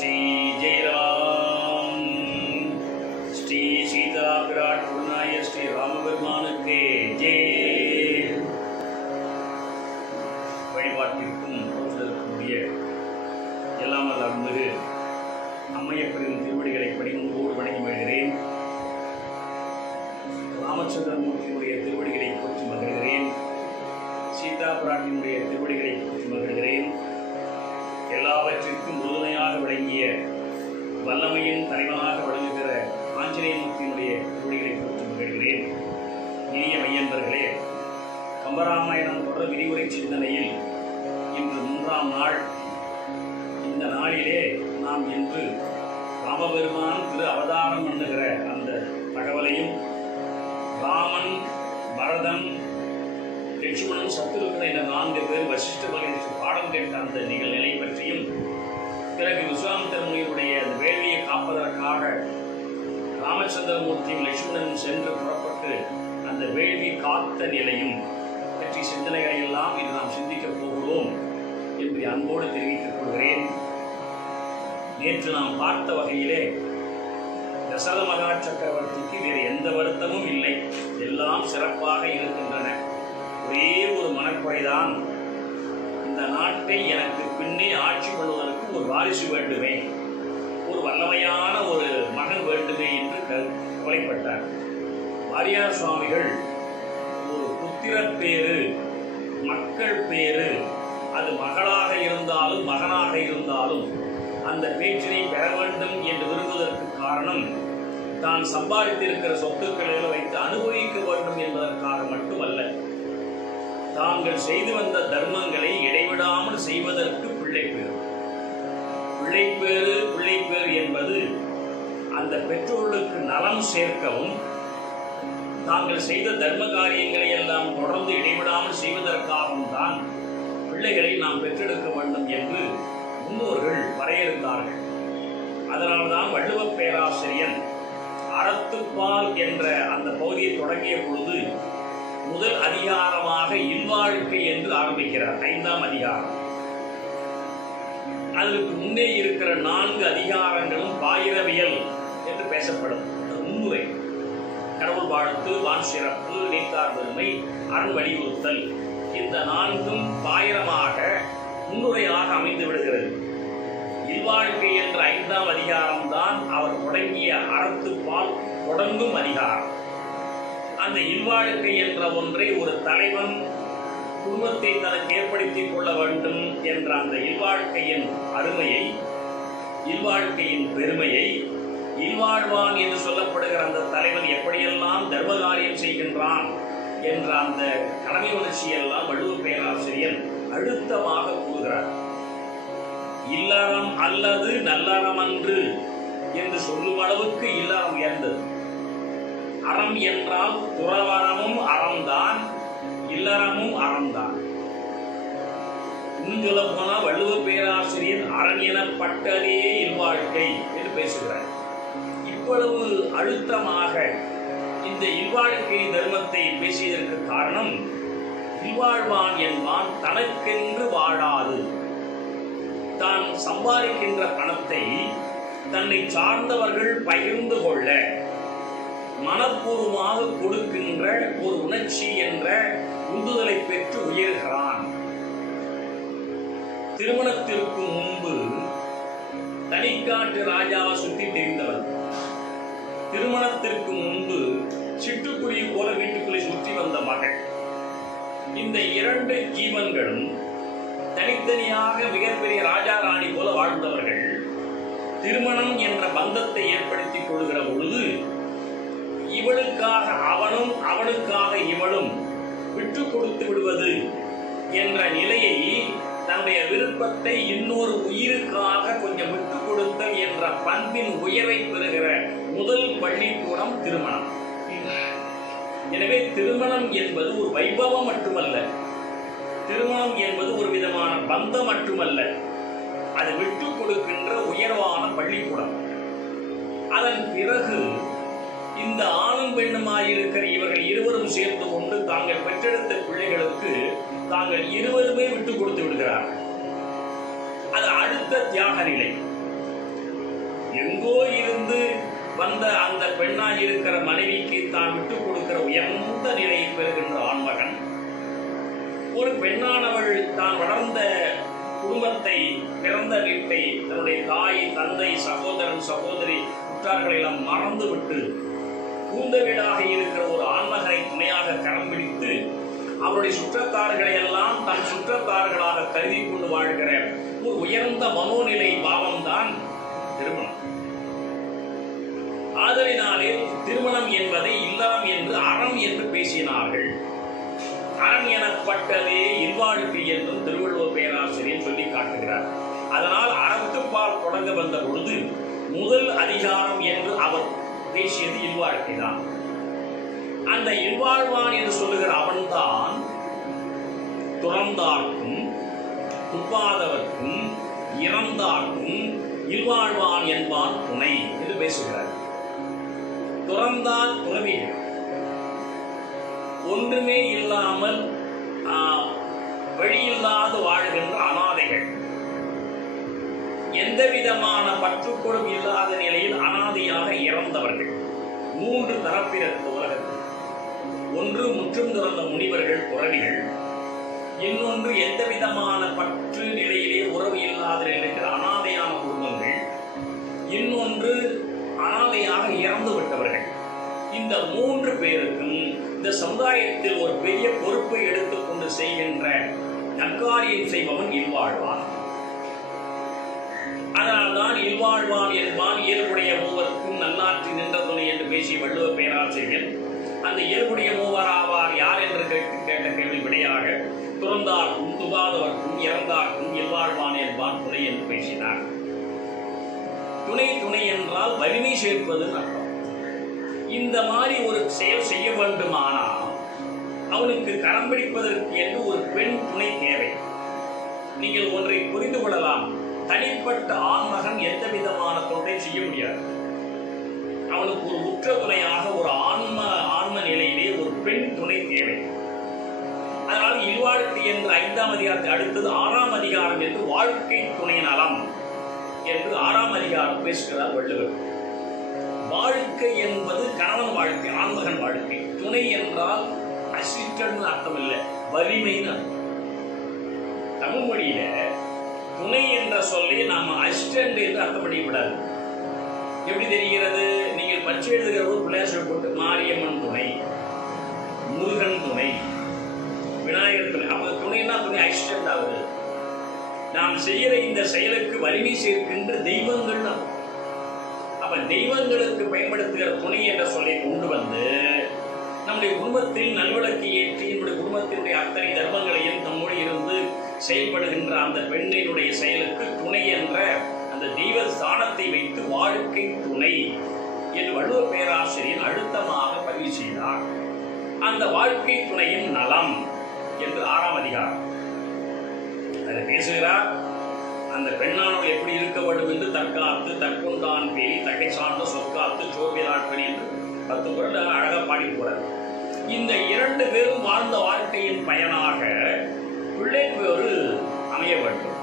Sri Jayaram Sri Sita Brad குருநாய Sri ராமபெருமானுக்கே Jai. வழிபாட்டிற்கும் போற்றுதற்குரிய எல்லாம் வல்ல அருள்மிகு அம்மையப்பரின் திருவடிகளை பணிவன்போடு வணங்கி வருகிறேன். ராமச்சந்திரமூர்த்தியினுடைய திருவடிகளை போற்றி மகிழ்கிறேன். சீதா பிராட்டினுடைய திருவடிகளை போற்றி மகிழ்கிறேன். எல்லாவற்றிற்கும் உறுதுணையாக விளங்கிய வல்லமையின் தலைவனாக விளங்குகிற ஆஞ்சநேயமூர்த்தியினுடைய திருவடிகளை போற்றி மகிழ்கிறேன். இனிய மையன்பர்களே, கம்பராமாயணம் தொடர் விரிவுரை சிந்தனையில் இன்று 3ஆம் நாள். இந்த நாளிலே நாம் இன்று ராமபெருமான் திரு அவதாரம் பண்ணுகிற அந்த தகவலையும், ராமன், பரதன், லட்சுமணன், சத்ருகன் என 4 பேர் வசிஷ்ட மகரிஷி பாடம் கேட்ட அந்த நிகழ்நிலை பற்றியும், பிறகு விஸ்வாமித்திர முனிவருடைய அந்த வேள்வியை காப்பதற்காக ராமச்சந்திரமூர்த்தியும் லட்சுமணன் சென்று புறப்பட்டு அந்த வேள்வி காத்த நிலையும் பற்றி சிந்தனைகளை எல்லாம் இது நாம் சிந்திக்கப் போகிறோம் என்று அன்போடு தெரிவித்துக் கொள்கிறேன். நேற்று நாம் பார்த்த வகையிலே தசரத மகா சக்கரவர்த்திக்கு வேறு எந்த வருத்தமும் இல்லை, எல்லாம் சிறப்பாக இருக்கின்றன. ஒரே ஒரு மனக்குறைதான், இந்த நாட்டை எனக்கு பின்னே ஆட்சி பண்ணுவதற்கு ஒரு வாரிசு வேண்டுமே, ஒரு வல்லமையான ஒரு மகன் வேண்டுமே என்று கவலைப்பட்டார். வாரியார் சுவாமிகள் ஒரு புத்திர பேரு, மக்கள் பேரு, அது மகளாக இருந்தாலும் மகனாக இருந்தாலும் அந்த பேச்சினை பெற வேண்டும் என்று விரும்புவதற்கு காரணம், தான் சம்பாதித்திருக்கிற சொத்துக்களை வைத்து அனுபவிக்க வேண்டும் என்பதற்காக மட்டுமல்ல, தாங்கள் செய்து வந்த தர்மங்களை இடைவிடாமல் செய்வதற்கு பிள்ளைப்பேறு. பிள்ளைப்பேறு என்பது அந்த பெற்றோர்களுக்கு நலம் சேர்க்கவும், தாங்கள் செய்த தர்ம காரியங்களை எல்லாம் தொடர்ந்து இடைவிடாமல் செய்வதற்காகவும் தான் பிள்ளைகளை நாம் பெற்றெடுக்க வேண்டும் என்று முன்னோர்கள் வரையறுத்தார்கள். அதனால்தான் வள்ளுவ பேராசிரியன் அறத்துப்பால் என்ற அந்த பகுதியை தொடங்கிய பொழுது முதல் அதிகாரமாக இல்வாழ்க்கை என்று ஆரம்பிக்கிறார். 5ஆம் அதிகாரம். அதற்கு முன்னே இருக்கிற 4 அதிகாரங்களும் பாயிரவியல் என்று பேசப்படும். முன்னுரை, கடவுள் வாழ்த்து, வான் சிறப்பு, நீத்தார் பெருமை, அரண் வலியுறுத்தல், இந்த 4ம் பாயிரமாக முன்னுரையாக அமைந்து விடுகிறது. இல்வாழ்க்கை என்ற 5ஆம் அதிகாரம் தான் அவர் தொடங்கிய அறத்துப்பால் தொடங்கும் அதிகாரம். அந்த இல்வாழ்க்கை என்ற ஒன்றை ஒரு தலைவன் குடும்பத்தை தனக்கு ஏற்படுத்திக் கொள்ள வேண்டும் என்ற அந்த இல்வாழ்க்கையின் அருமையை, இல்வாழ்க்கையின் பெருமையை, இல்வாழ்வான் என்று சொல்லப்படுகிற அந்த தலைவன் எப்படியெல்லாம் தர்மகாரியம் செய்கின்றான் என்ற அந்த கடமை உணர்ச்சியெல்லாம் வள்ளுவ பேராசிரியர் அழுத்தமாக கூறுகிறார். இல்லறம் அல்லது நல்லறம் அன்று என்று சொல்லும் அளவுக்கு இல்லறம் உயர்ந்தது. அறம் என்றால் துறவறமும் அறம்தான், இல்லறமும் அறம்தான். இன்னும் சொல்ல போனா வள்ளுவ பேராசிரியர் அரண் எனப்பட்டதே இல்வாழ்க்கை என்று பேசுகிறார். இவ்வளவு அழுத்தமாக இந்த இல்வாழ்க்கை தர்மத்தை பேசியதற்கு காரணம், இல்வாழ்வான் என்பான் தனக்கென்று வாழாது, தான் சம்பாதிக்கின்ற பணத்தை தன்னை சார்ந்தவர்கள் பகிர்ந்து கொள்ள மனப்பூர்வமாக கொடுக்கின்ற ஒரு உணர்ச்சி என்ற உந்துதலை பெற்று உயர்கிறான். திருமணத்திற்கு முன்பு தனிக்காட்டு ராஜாவை சுற்றி தெரிந்தவர், திருமணத்திற்கு முன்பு சிட்டுக்குருவி போல வீட்டுக்குள்ளே சுற்றி வந்த மகள். இந்த 2 ஜீவன்களும் தனித்தனியாக மிகப்பெரிய ராஜா ராணி போல வாழ்ந்தவர்கள். திருமணம் என்ற பந்தத்தை ஏற்படுத்திக் கொள்கிற பொழுது இவளுக்காக அவனும் அவனுக்காக இவளும் விட்டு கொடுத்து விடுவது என்ற நிலையை, தன்னுடைய விருப்பத்தை இன்னொரு உயிருக்காக கொஞ்சம் விட்டு கொடுத்தல் என்ற பண்பின் உயர்வை பெறுகிற முதல் பள்ளிக்கூடம் திருமணம். எனவே திருமணம் என்பது ஒரு வைபவம் மட்டுமல்ல, திருமணம் என்பது ஒரு விதமான பந்தம் மட்டுமல்ல, அது விட்டு கொடுக்கின்ற உயர்வான பள்ளிக்கூடம். அதன் பிறகு இந்த ஆணும் பெண்ணுமாயிருக்கிற இவர்கள் இருவரும் சேர்ந்து கொண்டு தாங்கள் பெற்றெடுத்த பிள்ளைகளுக்கு தாங்கள் இருவருமே விட்டு கொடுத்து விடுகிறார்கள். அது அடுத்த தியாக நிலை. எங்கோ இருந்து வந்த அந்த பெண்ணாய் இருக்கிற மனைவிக்கு தான் விட்டு கொடுக்கிற உயர்ந்த நிலையை பெறுகின்ற ஆண்மகன், ஒரு பெண்ணானவள் தான் வளர்ந்த குடும்பத்தை, பிறந்த வீட்டை, தன்னுடைய தாய், தந்தை, சகோதரன், சகோதரி, உற்றார்களை எல்லாம் மறந்துவிட்டு பூந்த வீடாக இருக்கிற ஒரு ஆண்மகனை துணையாக கரம் பிடித்து அவருடைய சுற்றத்தார்களை எல்லாம் தன் சுற்றத்தார்களாக கருதி கொண்டு வாழ்கிற ஒரு உயர்ந்த மனோநிலை பாவம்தான் திருமணம். ஆதலினாலே திருமணம் என்பதை இல்லறம் என்று, அறம் என்று பேசினார்கள். அறம் எனப்பட்டதே இல்வாழ்க்கை என்றும் திருவள்ளுவர் பேராசிரியர் சொல்லி காட்டுகிறார். அதனால் அறத்துப்பால் தொடங்க வந்த பொழுது முதல் அதிகாரம் என்று அவர் பேசியது இல்வாழ்க்கை தான். அந்த இல்வாழ்வான் என்று சொல்லுகிற அவன்தான் துறந்தார்க்கும் துப்பாதவர்க்கும் இறந்தார்க்கும் இல்வாழ்வான் என்பான் துணை என்று பேசுகிறார். துறந்தால் துறவிகள், ஒன்றுமே இல்லாமல் வழியில்லாது வாழ்கின்ற அனாதைகள், எந்த விதமான பற்றுக்கொடும் இல்லாத நிலையில் அனாதையாக இறந்தவர்கள். மூன்று தரப்பினர் உலகத்தில். ஒன்று முற்றும் துறந்த முனிவர்கள், துறவிகள். இன்னொன்று எந்த விதமான பற்று நிலையிலே உறவு இல்லாத இருக்கிற அனாதையான குடும்பங்கள். இன்னொன்று அனாதையாக இறந்து விட்டவர்கள். இந்த மூன்று பேருக்கும் இந்த சமுதாயத்தில் ஒரு பெரிய பொறுப்பை எடுத்துக்கொண்டு செய்கின்ற நற்காரியம் செய்பவன் இல்வாழ்வான். அதனால்தான் இல்வாழ்வான் என்பான் இயல்புடைய மூவருக்கும் நல்லாற்றி நின்ற துணை என்று பேசிய வள்ளுவர் பேராசிரியர் அந்த இயல்புடைய மூவர் ஆவார் யார் என்று கேட்ட கேள்வி விடையாக துறந்தார்க்கும் துபாதவர்க்கும் இறந்தார்க்கும் இல்வாழ்வான் என்பான் துணை என்று பேசினார். துணை துணை என்றால் வலிமை சேர்ப்பது அர்த்தம். இந்த மாதிரி ஒரு செயல் செய்ய வேண்டுமானால் அவனுக்கு கரம் பிடிப்பதற்கு என்று ஒரு பெண் துணை தேவை. நீங்கள் ஒன்றை புரிந்து கொள்ளலாம். தனிப்பட்ட ஆண்மகன் எந்த விதமான தொண்டை செய்ய முடியாது. அவனுக்கு ஒரு உற்ற துணையாக ஒரு ஆன்ம நிலையிலே ஒரு பெண் துணை தேவை. அதனால் இல்வாழ்க்கை என்ற 5ஆம் அதிகாரத்தை அடுத்தது 6ஆம் அதிகாரம் என்று வாழ்க்கை துணை நலம் என்று 6ஆம் அதிகாரம் பேசுகிறார் வள்ளுவர். வாழ்க்கை என்பது கணவன் வாழ்க்கை, ஆண்மகன் வாழ்க்கை. துணை என்றால் அசிஸ்டன்ட் அர்த்தம் இல்லை, வலிமைன்னு அர்த்தம். தமிழ் மொழியில துணை என்ற சொல்லி நாம அசிஸ்டன்ட் என்று அர்த்தம் பண்ணிவிடாது. எப்படி தெரிகிறது? நீங்கள் பரீட்சை எழுதுகிற ஒரு பிள்ளையார் சொல்லி போட்டு மாரியம்மன் துணை, முருகன் துணை, விநாயகர் துணை. அப்ப துணைனா துணை அசிஸ்டன்ட் ஆகுது. நாம் செய்கிற இந்த செயலுக்கு வலிமை சேர்க்கின்ற தெய்வங்கள். அப்ப தெய்வங்களுக்கு பயன்படுத்துகிற துணை என்ற சொல்லை கொண்டு வந்து நம்முடைய குடும்பத்தில் நல்வழக்கு ஏற்றி என்னுடைய குடும்பத்தினுடைய அத்தனை தர்மங்களையும் நம்மோடு இருந்து செயல்படுகின்ற அந்த பெண்ணினுடைய செயலுக்கு துணை என்ற அந்த தெய்வ ஸ்தானத்தை வைத்து வாழ்க்கை துணை என்று வள்ளுவர் பேராசிரியர் அழுத்தமாக பதிவு செய்தார். அந்த வாழ்க்கை துணையின் நலம் என்று 6ஆம் அதிகாரம் அதை பேசுகிறார். அந்த பெண்ணானவள் எப்படி இருக்க வேண்டும் என்று தற்காத்து தற்கொண்டான் பேரி தகை சார்ந்த சொற்காத்து சோபிலாட்கள் என்று 10 குறள் அழகாக பாடி போறார். இந்த 2 பேரும் வாழ்ந்த வாழ்க்கையின் பயனாக பிள்ளை பேரு அமைய வேண்டும்.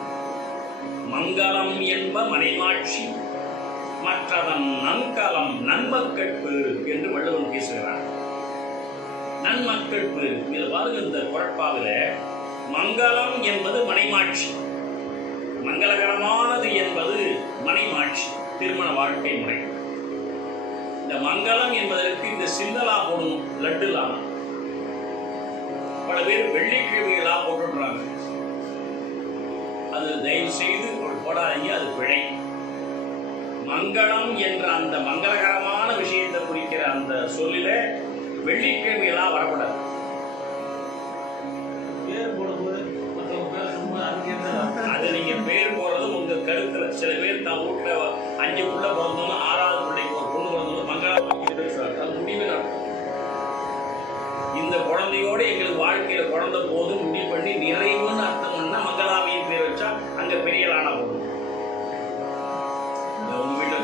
மங்களம் என்ப மனைமாட்சி மற்றதன் நன்கலம் நன்மக்கட்பு என்று வள்ளுவன் பேசுகிறார். நன்மக்கட்பு இதில் பாருங்க, இந்த குறட்பாவில் மங்களம் என்பது மனைமாட்சி, மங்களகரமானது என்பது மனைமாட்சி, திருமண வாழ்க்கை முறை. இந்த மங்களம் என்பதற்கு இந்த சிந்தலா போடணும், லட்டுலாம். பல பேர் வெள்ளிக்கிழமைகளா போட்டுடுறாங்க. அது தயவு செய்து போடாதீங்க, அது பிழை. மங்களம் என்ற அந்த மங்களகரமான விஷயத்தை குறிக்கிற அந்த சொல்லில வெள்ளிக்கிழமைகளா வரக்கூடாது. அது நீங்க பேர் போறது உங்க கருத்துல. சில பேர் தான் வீட்டுல 5 புள்ள பிறந்தோம்னா 6வது பிள்ளைக்கு ஒரு பொண்ணு பிறந்தோம் மங்களம் பேசுவாங்க. அது முடிவு நடக்கும். இந்த குழந்தையோட எங்களுக்கு வாழ்க்கையில குழந்தை போது முடிவு பண்ணி நிறைவுன்னு அர்த்தம் பண்ணா மங்களாவியின் பேர் வச்சா அங்க பெரிய ஆனா போகும். உங்க வீட்டுல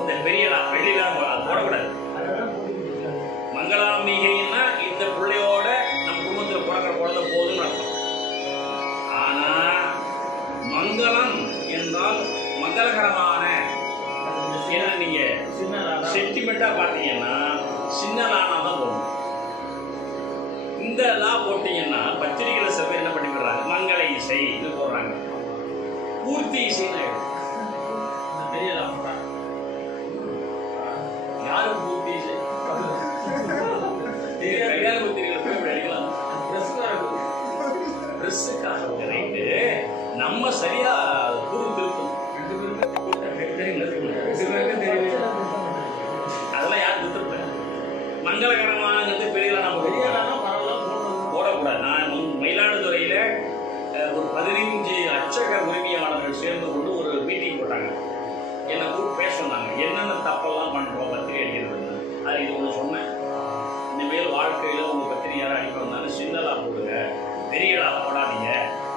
இந்த பெரியலா வெள்ளிலா போடக்கூடாது. மங்களாம்பிகைன்னா இந்த பிள்ளையோட நம்ம குடும்பத்தில் பிறக்கிற இந்த லா போட்டீங்கன்னா பத்திரிகையில சில பேர் என்ன பண்ணி விடுறாங்க, மங்கள இசை இது போடுறாங்க, பூர்த்தி இசைன்னு தெரியலாம். யாரு பூர்த்தி இசை? கல்யாண பத்திரிகையில போய் இப்படி அடிக்கலாம், ட்ரெஸ்ஸுக்காக ரைட்டு. நம்ம சரியா திருத்தம் அதெல்லாம் யார் திருத்த மங்களகரமானது பெரிய போடக்கூடாது. நான் மயிலாடுதுறையில ஒரு 15 அச்சக உரிமையாளர்கள் சேர்ந்து கொண்டு ஒரு மீட்டிங் போட்டாங்க. என்னை கூப்பிட்டு பேச சொன்னாங்க, என்னென்ன தப்பெல்லாம் பண்ணுறோம் பத்திரிகை அடிக்கிறது. அது இது ஒன்று சொன்னேன், இனிமேல் வாழ்க்கையில் உங்கள் பத்திரிகை யாரும் அடிக்க வந்தாலும் சின்னலா போடுங்க, பெரியலா போடாதீங்க.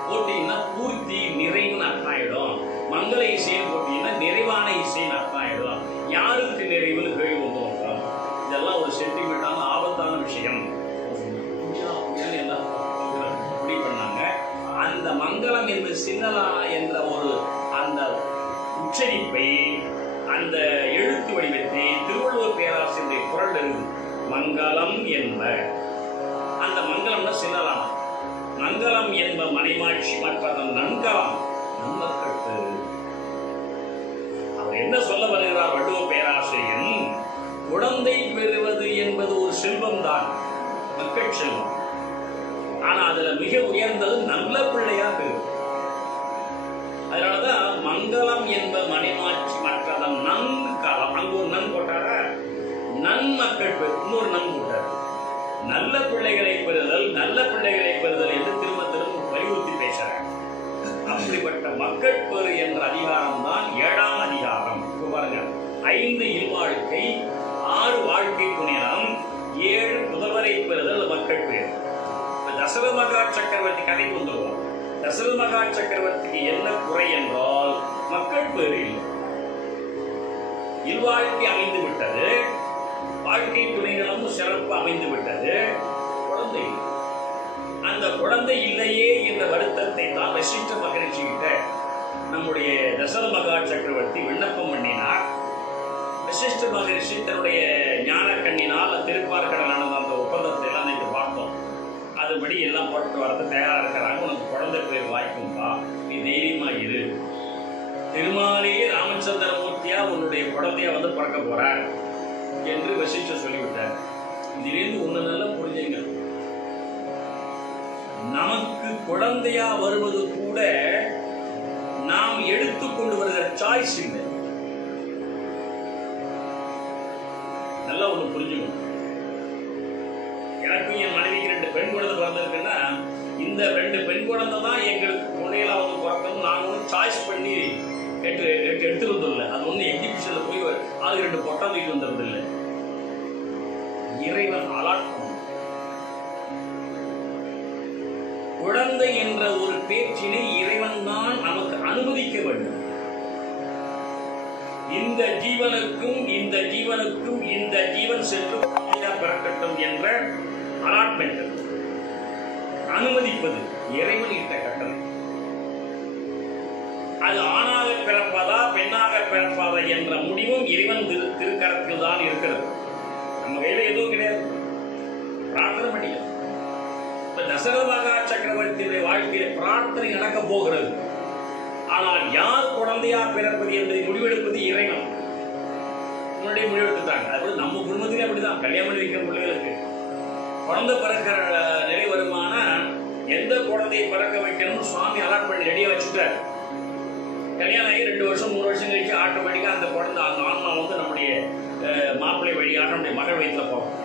போட்டிங்கன்னா பூர்த்தி நிறைவுன்னு அர்த்தம் ஆகிடும். மங்கள இசைன்னு போட்டிங்கன்னா நிறைவான இசைன்னு அர்த்தம் ஆகிடும். யாருக்கு நிறைவுன்னு கேள்வி வந்து வைப்போம். இதெல்லாம் ஒரு சென்டிமெண்டான ஆபத்தான விஷயம் எல்லாம் முடிவு பண்ணாங்க. அந்த மங்களம் என்று சின்னலா என்ற ஒரு அந்த உச்சரிப்பை, அந்த எழுத்து வடிவத்தை திருவள்ளுவர் பேராசிரியருடைய குரல் இருக்கு, மங்களம் என்ப. அந்த மங்களம்னா சின்னலாம். மங்களம் என்ப மணிமாட்சி மற்றதன் நன்கலம் நன்மக்கட்டு. அவர் என்ன சொல்ல வருகிறார் வள்ளுவ பேராசிரியன்? குழந்தை பெறுவது என்பது ஒரு செல்வம் தான், மக்கள் செல்வம். ஆனா அதுல மிக உயர்ந்தது நல்ல பிள்ளையா பெறுவது. அதனாலதான் மங்களம் என்ப மணிமாட்சி மற்றதன் நன்கலம். அங்க ஒரு நன் போட்டார, நன்மக்கள் இன்னொரு நன் போட்டார். நல்ல பிள்ளைகளை பெறுதல், நல்ல பிள்ளைகளை பெறுதல் என்று திரும்ப திரும்ப வலியுறுத்தி பேசுறாங்க. அப்படிப்பட்ட மக்கள் பெறு என்ற அதிகாரம் தான் 7ஆம் அதிகாரம். பாருங்க, 5 இல்வாழ்க்கை, 6 வாழ்க்கை புனிதம், 7 புதல்வரை பெறுதல் மக்கள் பெயர். தசரத மகா சக்கரவர்த்தி கதைக்கு வந்துடுவோம். தசரத மகா சக்கரவர்த்திக்கு என்ன குறை என்றால் மக்கள் பேர் இல்லை. இல்வாழ்க்கை அமைந்து விட்டது, வாழ்க்கை துணைகளும் சிறப்பு அமைந்து விட்டது, குழந்தை. அந்த குழந்தை இல்லையே என்ற வருத்தத்தை தான் வசிஷ்ட மகரிஷி கிட்ட நம்முடைய தசரத மகா சக்கரவர்த்தி விண்ணப்பம் பண்ணினார். வசிஷ்ட மகரிஷி தன்னுடைய ஞான கண்ணினால் திருப்பார்கடல் நடந்த அந்த ஒப்பந்தத்தை எல்லாம் நீங்க பார்த்தோம். அதுபடி எல்லாம் போட்டு வரது தயாரா இருக்கிறாங்க. உனக்கு குழந்தை பேர் வாய்க்கும்பா, நீ தைரியமா இரு. திருமாலே ராமச்சந்திரமூர்த்தியா உன்னுடைய குழந்தைய வந்து பிறக்க போற என்று வசிஷ்டர் சொல்லிவிட்டார். இதிலிருந்து ஒண்ணு நல்லா புரிஞ்சுங்க, நமக்கு குழந்தையா வருவது கூட நாம் எடுத்துக்கொண்டு வருகிற சாய்ஸ் இல்லை. நல்லா ஒண்ணு புரிஞ்சுக்கணும். எனக்கு என் மனைவிக்கு 2 பெண் குழந்தை பிறந்திருக்குன்னா இந்த 2 பெண் குழந்தை தான் எங்களுக்கு குழந்தைகளா வந்து பிறக்கணும். நான் ஒன்றும் சாய்ஸ் பண்ணி எடுத்து வந்ததில்லை. அது ஒண்ணு எக்ஸிபிஷன்ல போய் ஆளுக்கு 2 பொட்டா தூக்கிட்டு வந்துடுறதில்லை. இறைவன் அலாட்டம். குழந்தை என்ற ஒரு பேச்சினை இறைவன் தான் நமக்கு அனுமதிக்க வேண்டும். இந்த ஜீவனுக்கும் இந்த ஜீவனுக்கும் இந்த ஜீவன் சென்று பிறக்கட்டும் என்ற அலாட்மெண்ட், அனுமதிப்பது இறைவன் இட்ட கட்டளை. அது ஆணாக பிறப்பதா பெண்ணாக பிறப்பதா என்ற முடிவும் இறைவன் திருக்கரத்தில் தான் இருக்கிறது. நம்ம கையில எதுவும் கிடையாது, பிரார்த்தனை பண்ணிக்கலாம். இப்ப தசரத மகா சக்கரவர்த்தியுடைய வாழ்க்கையில பிரார்த்தனை நடக்க போகிறது. ஆனால் யார் குழந்தையா பிறப்பது என்பதை முடிவெடுப்பது இறைவன். முன்னாடியே முடிவெடுத்துட்டாங்க. அது நம்ம குடும்பத்திலே அப்படிதான். கல்யாணம் பண்ணி வைக்கிற பிள்ளைகளுக்கு குழந்தை பிறக்கிற நிலை வருமான எந்த குழந்தையை பிறக்க வைக்கணும்னு சுவாமி அலாட் பண்ணி ரெடியா வச்சுட்டார். கல்யாணம் ஆகி 2 வருஷம் 3 வருஷம் கழிச்சு ஆட்டோமேட்டிக்கா அந்த குழந்தை அந்த ஆன்மா வந்து நம்முடைய மாப்பிள்ளை வழியாக நம்முடைய மகள் வயிற்றுல போகும்.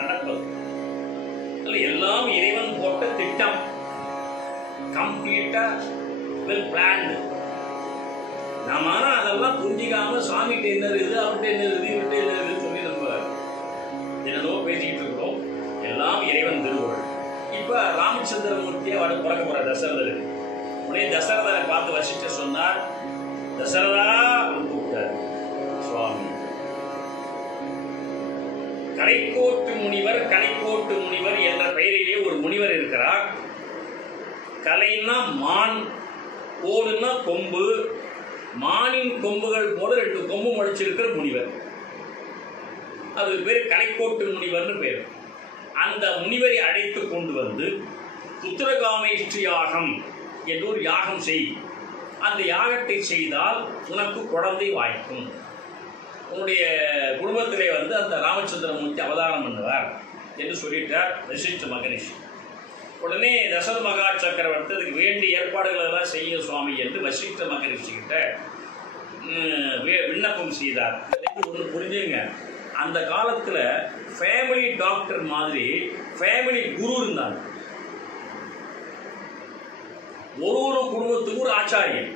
நடப்பது எல்லாம் இறைவன் போட்ட திட்டம், கம்ப்ளீட்டா வெல் பிளான்டு. நாம ஆனா அதெல்லாம் புரிஞ்சிக்காம சாமிகிட்ட என்ன இருக்குது, அவர்கிட்ட என்ன இருக்குது, இவர்கிட்ட என்ன இருக்குது சொல்லி நம்ம என்னென்னோ பேசிக்கிட்டு இருக்கிறோம். எல்லாம் இறைவன் திருவுருள். இப்ப ராமச்சந்திரமூர்த்தியா பிறக்க போற தசரதர். உடனே தசரதரை பார்த்து வசிஷ்டர் சொன்னார், தசரதா கூப்பிட்டார் சுவாமி. கலைக்கோட்டு முனிவர், கலைக்கோட்டு முனிவர் என்ற பெயரிலே ஒரு முனிவர் இருக்கிறார். கலைன்னா மான், கோடுன்னா கொம்பு, மானின் கொம்புகள் போல 2 கொம்பு முளைச்சிருக்கிற முனிவர். அது பேர் கலைக்கோட்டு முனிவர்னு பேர். அந்த முனிவரை அழைத்து கொண்டு வந்து புத்திரகாமேஷ்டி யாகம் என்று ஒரு யாகம் செய். அந்த யாகத்தை செய்தால் உனக்கு குழந்தை வாய்க்கும். உன்னுடைய குடும்பத்திலே வந்து அந்த ராமச்சந்திரமூர்த்தி அவதாரம் பண்ணுவார் என்று சொல்லிட்டார் வசிஷ்ட மகரிஷி. உடனே தசரத மகா சக்கரவர்த்தி அதுக்கு வேண்டிய ஏற்பாடுகள் எல்லாம் செய்ய சுவாமி என்று வசிஷ்ட மகரிஷி கிட்ட விண்ணப்பம் செய்தார். ஒன்று புரிஞ்சுங்க, அந்த காலத்தில் ஃபேமிலி டாக்டர் மாதிரி ஃபேமிலி குரு இருந்தாங்க. ஒரு குடும்பத்துக்கு ஒரு ஆச்சாரியன்.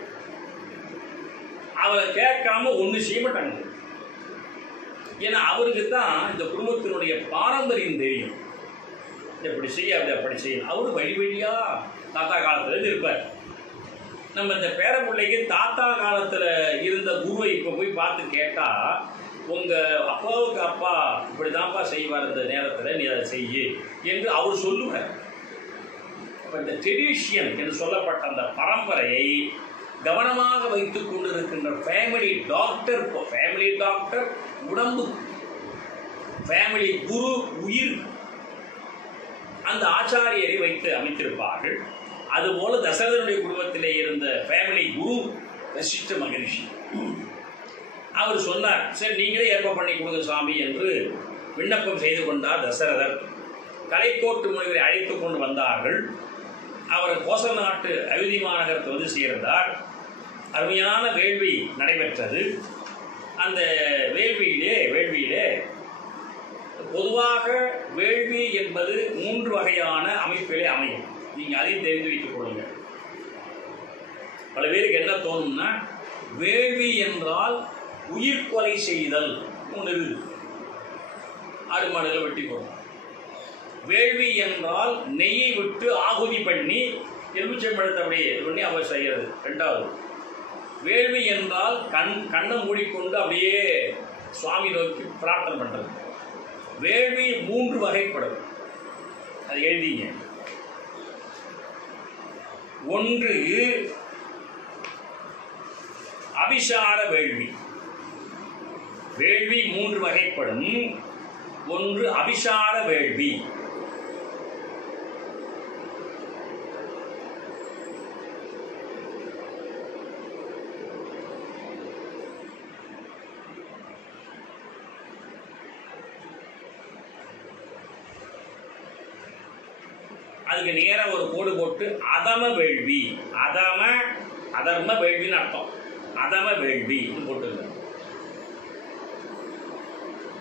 அவரை கேட்காம ஒன்று செய்ய மாட்டாங்க. ஏன்னா அவருக்கு தான் இந்த குடும்பத்தினுடைய பாரம்பரியம் தெரியும். எப்படி செய்ய அப்படி செய்யணும். அவரு வழி வழியா தாத்தா காலத்துல இருப்பார். நம்ம இந்த பேரப்பிள்ளைக்கு தாத்தா காலத்துல இருந்த குருவை இப்ப போய் பார்த்து கேட்டா, உங்க அப்பாவுக்கு அப்பா இப்படிதான்ப்பா செய்வார், இந்த நேரத்துல நீ அதை செய்ய என்று அவர் சொல்லுவார். இந்த ட்ரெடிஷன் என்று சொல்லப்பட்ட அந்த பரம்பரையை கவனமாக வைத்துக் கொண்டிருக்கின்ற ஃபேமிலி டாக்டர் உடம்பு, ஃபேமிலி குரு உயிர், அந்த ஆச்சாரியரை வைத்து அமைத்திருப்பார்கள். அதுபோல தசரதனுடைய குடும்பத்திலே இருந்த ஃபேமிலி குரு வசிஷ்ட மகரிஷி. அவர் சொன்னார், சரி நீங்களே ஏற்பாடு பண்ணி கொடுங்க சாமி என்று விண்ணப்பம் செய்து கொண்டார் தசரதர். கலைக்கோட்டு முனிவரை அழைத்துக் கொண்டு வந்தார்கள். அவர் கோசல நாட்டு அயோத்தி மாநகரத்தை வந்து சேர்ந்தார். அருமையான வேள்வி நடைபெற்றது. அந்த வேள்வியிலே பொதுவாக வேள்வி என்பது 3 வகையான அமைப்பிலே அமையும். நீங்கள் அதையும் தெரிந்து வைத்துக் கொள்ளுங்கள். பல பேருக்கு என்ன தோணும்னா, வேள்வி என்றால் உயிர் கொலை செய்தல் ஒன்று, ஆடு மாடுகளை வெட்டி போடும். வேள்வி என்றால் நெய்யை விட்டு ஆகுதி பண்ணி எலுமிச்சம்பழத்தை அப்படியே இது பண்ணி அவர் செய்கிறது. 2வது வேள்வி என்றால் கண்ணை மூடிக்கொண்டு அப்படியே சுவாமி நோக்கி பிரார்த்தனை பண்றது. வேள்வி 3 வகைப்படும். அது எழுதிங்க. 1 அபிசார வேள்வி. வேள்வி 3 வகைப்படும். 1 அபிசார வேள்வி. அதுக்கு நேர ஒரு கோடு போட்டு அதம வேள்வி. அதர்ம வேள்வின்னு அர்த்தம். அதம வேள்வி போட்டு.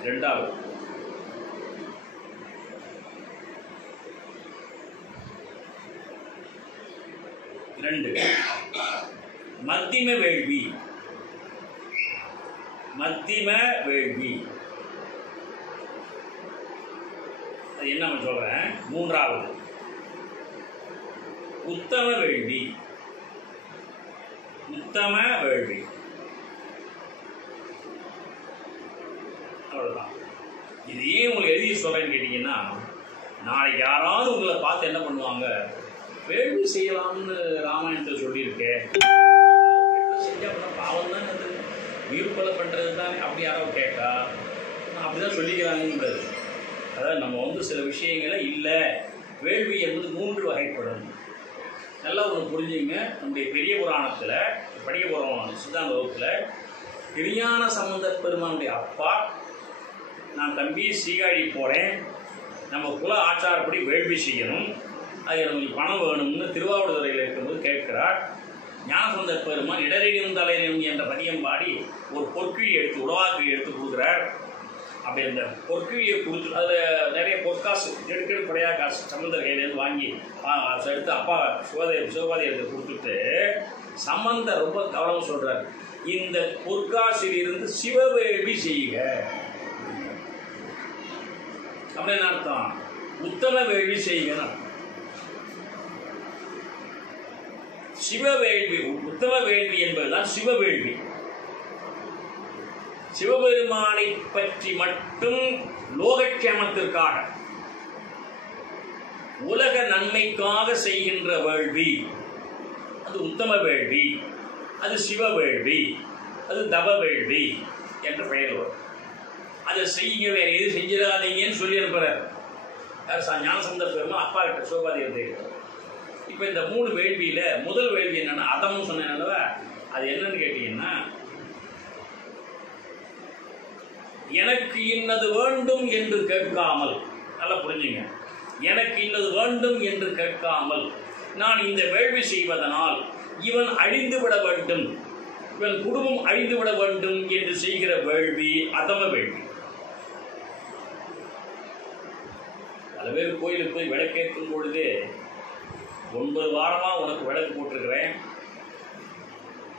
2வது மத்திம வேள்வி. அது என்ன சொல்றேன். 3வது உத்தம வேள்வி. அவ்வளவுதான். இது ஏன் உங்களுக்கு எழுதி சொல்றேன்னு கேட்டீங்கன்னா, நாளைக்கு யாராவது உங்களை பார்த்து என்ன பண்ணுவாங்க, வேள்வி செய்யலாம்னு ராமாயணத்தை சொல்லியிருக்கேன், செஞ்சா பாவம் தான், அது உயிர் கொலை பண்றது தானே, அப்படி யாராவது கேட்டா அப்படிதான் சொல்லிக்கிறாங்கன்றது. அதாவது நம்ம வந்து சில விஷயங்களை இல்லை, வேள்வி என்பது 3 வகைப்படும். நல்லா ஒன்று புரிஞ்சுங்க. நம்முடைய பெரிய புராணத்தில் படிக்க போகிறோம் சித்தாந்த வகுப்பில், திருஞான சம்பந்தர் பெருமானுடைய அப்பா, நான் தம்பி சீகாழி போகிறேன், நம்ம குல ஆச்சாரப்படி வேள்வி செய்யணும், அது நமக்கு பணம் வேணும்னு திருவாவூதுறையில் இருக்கும்போது கேட்கிறார். ஞானசம்பந்தர் பெருமான் இடரினும் தலையினும் என்ற பதியம் பாடி ஒரு பொற்கிழி எடுத்து, உடவாக்கிழி எடுத்து கொடுக்குறார். அப்படி அந்த பொற்கிழியை கொடுத்து அதில் நிறைய பொற்காசு எடுக்கடிப்படையாக காசு சம்பந்தர் கையிலேருந்து வாங்கி எடுத்து அப்பா சிவபாதி எடுத்து கொடுத்துட்டு, சம்பந்தர் ரொம்ப கவனமாக சொல்கிறார், இந்த பொற்காசில் இருந்து சிவவேள்வி செய்யுங்க அப்படின்னு அர்த்தம். உத்தம வேள்வி செய்யுங்க. சிவவேள்வி, உத்தம வேள்வி என்பதுதான் சிவவேள்வி. சிவபெருமானை பற்றி மட்டும் லோகக்ஷேமத்திற்காக, உலக நன்மைக்காக செய்கின்ற வேள்வி அது உத்தம வேள்வி, அது சிவவேள்வி, அது தவ வேள்வி என்று பெயர் வரும். அதை செய்ய வேற எது செஞ்சிடாதீங்கன்னு சொல்லி அனுப்புறார். ஞானசம்பந்த பெருமாள் அப்பா கிட்ட சிவபாதியத்தை. இப்போ இந்த 3 வேள்வியில் முதல் வேள்வி என்னன்னா அதம்னு சொன்னேன்ல, அது என்னன்னு கேட்டீங்கன்னா, எனக்கு இன்னது வேண்டும் என்று கேட்காமல், நல்லா புரிஞ்சுங்க, எனக்கு இன்னது வேண்டும் என்று கேட்காமல் நான் இந்த வேள்வி செய்வதனால் இவன் அழிந்து விட வேண்டும், இவன் குடும்பம் அழிந்து விட வேண்டும் என்று செய்கிற வேள்வி அதம வேள்வி. பல பேர் கோயிலுக்கு போய் விளக்கேற்றும் பொழுது 9 வாரமாக உனக்கு விளக்கு போட்டிருக்கிறேன்,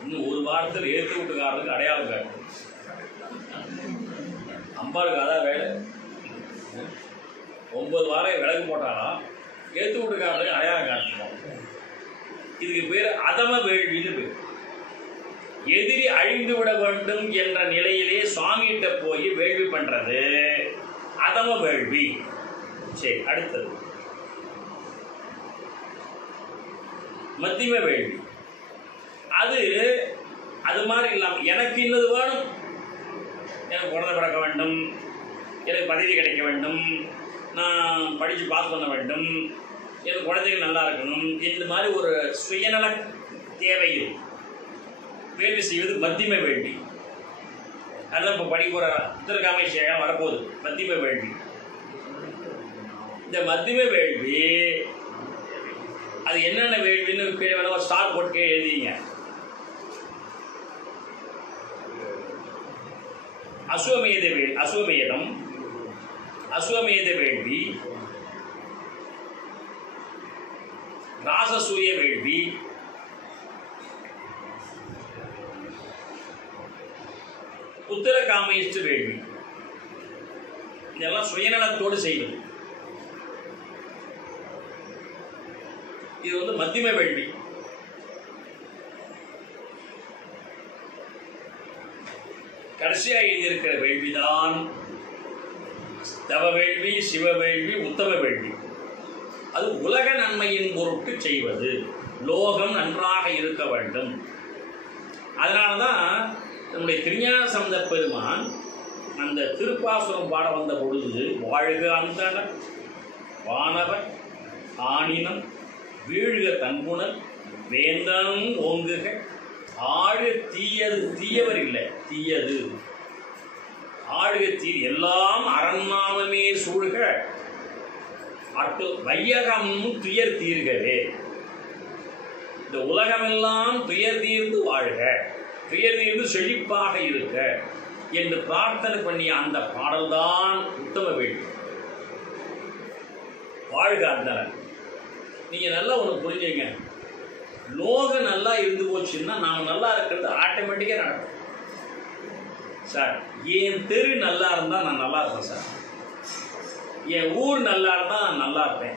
இன்னும் 1 வாரத்தில் ஏற்று வீட்டுக்காரருக்கு அடையாளம் காட்டு. அம்பாளுக்கு அதான் வேலை. 9 வாரம் விளக்கு போட்டாலும் ஏற்று வீட்டுக்காரருக்கு அடையாளம் காட்டணும். இதுக்கு பேர் அதம வேள்வின்னு பேர். எதிரி அழிந்து விட வேண்டும் என்ற நிலையிலே சுவாமிகிட்ட போய் வேள்வி பண்றது அதம வேள்வி. சரி, அடுத்தது மத்தியம வேள்வி. அது மாதிரி இல்லாமல் எனக்கு இன்னது வேணும், எனக்கு குழந்தை பிறக்க வேண்டும், எனக்கு பதவி கிடைக்க வேண்டும், நான் படித்து பாஸ் பண்ண வேண்டும், எனக்கு குழந்தைகள் நல்லா இருக்கணும், இந்த மாதிரி ஒரு சுயநல தேவையில் வேள்வி செய்வது மத்தியம வேள்வி. அதுதான் இப்போ படிக்க போகிற உத்தரகாமேஸ்வரம் வரப்போகுது மத்தியம வேள்வி. இந்த மத்தியம வேள்வி அது என்னென்ன வேள்வின்னு கீழே வேணா ஒரு ஸ்டார் போட்டு எழுதிங்க. அஸ்வமேத வேள்வி, அஸ்வமேதம், அஸ்வமேத வேள்வி, ராசசூய வேள்வி, உத்தரகாமேஷ்ட வேள்வி. இதெல்லாம் சுயநலத்தோடு செய்வது. இது வந்து மத்தியம வேள்வி. கடைசியாக எழுதியிருக்கிற வேள்விதான் தவ வேள்வி, சிவ வேள்வி, உத்தம வேள்வி. அது உலக நன்மையின் பொருட்டு செய்வது, லோகம் நன்றாக இருக்க வேண்டும். அதனால்தான் நம்முடைய திருஞான சம்பந்த பெருமான் அந்த திருப்பாசுரம் பாட வந்த பொழுது, வாழ்க அந்தணர் வானவர் ஆணினம் வீழ்க தன்புணல் வேந்தனும் ஓங்குக ஆழு தீயது, தீயவர் இல்லை தீயது, ஆழ்க தீர் எல்லாம் அரண்நாமமே சூழ்க அட்டு வையகமும் துயர் தீர்கவே. இந்த உலகமெல்லாம் துயர் தீர்ந்து வாழ்க, துயர் தீர்ந்து செழிப்பாக இருக்க என்று பிரார்த்தனை பண்ணிய அந்த பாடல்தான் உத்தம வேள்வி. வாழ்க அந்தணர். நீங்க நல்லா ஒன்று புரிஞ்சுங்க, லோகம் நல்லா இருந்து போச்சுன்னா நாம் நல்லா இருக்கிறது ஆட்டோமேட்டிக்காக நடக்கும். சார், என் தெரு நல்லா இருந்தால் நான் நல்லா இருப்பேன் சார், என் ஊர் நல்லா இருந்தால் நான் நல்லா இருப்பேன்,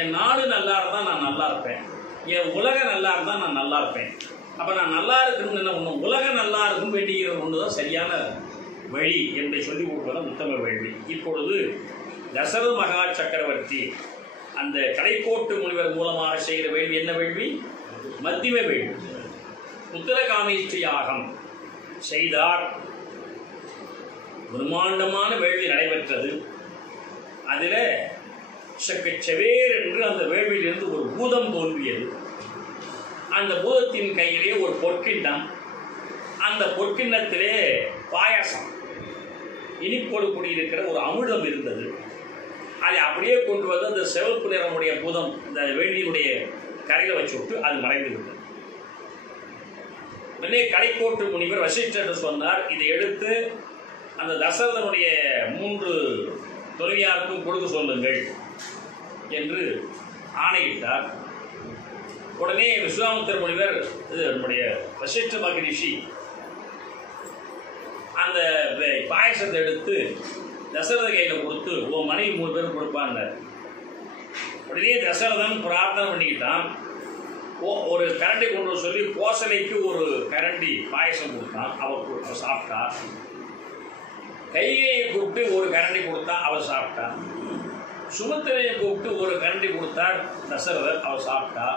என் நாடு நல்லா இருந்தால் நான் நல்லா இருப்பேன், என் உலகம் நல்லா இருந்தால் நான் நல்லா இருப்பேன். அப்போ நான் நல்லா இருக்கணும்னு என்ன ஒன்று, உலகம் நல்லா இருக்கும் வேண்டிகிற ஒன்று தான் சரியான வழி என்று சொல்லிக் கொடுப்பதான் உத்தம வேள்வி. இப்பொழுது தசரத மகா சக்கரவர்த்தி அந்த கடைக்கோட்டு முனிவர் மூலமாக செய்கிற வேள்வி என்ன வேள்வி? மத்தியம வேள்வி. உத்தரகாமேஷ்டி யாகம் செய்தார். பிரம்மாண்டமான வேள்வி நடைபெற்றது. அதில் செவேர் என்று அந்த வேள்வியிலிருந்து ஒரு பூதம் தோன்றியது. அந்த பூதத்தின் கையிலே ஒரு பொற்கிண்ணம், அந்த பொற்கிண்ணத்திலே பாயாசம், இனிப்போடு கூடியிருக்கிற ஒரு அமிர்தம் இருந்தது. அதை அப்படியே கொண்டு வந்து அந்த சிவப்பு நிறமுடைய பூதம் இந்த வேள்வியினுடைய கரையில் வச்சு விட்டு அது மறைந்து விட்டது. உடனே கடைக்கோட்டு முனிவர் வசிஷ்டர் சொன்னார், இதை எடுத்து அந்த தசரதனுடைய 3 துறவியாருக்கும் கொடுக்க சொல்லுங்கள் என்று ஆணையிட்டார். உடனே விஸ்வாமித்திர முனிவர், நம்முடைய வசிஷ்ட மகரிஷி, அந்த பாயசத்தை எடுத்து தசரத கையில் கொடுத்து உன் மனைவி 3 பேரும் கொடுப்பாங்க. உடனே தசரதன் பிரார்த்தனை பண்ணிக்கிட்டான். ஒரு கரண்டி கொண்டு சொல்லி கோசலைக்கு ஒரு கரண்டி பாயசம் கொடுத்தான். அவள் சாப்பிட்டா. கையை கூப்பிட்டு ஒரு கரண்டி கொடுத்தா, அவள் சாப்பிட்டா. சுமத்திரையை கூப்பிட்டு ஒரு கரண்டி கொடுத்தார் தசரதர், அவள் சாப்பிட்டா.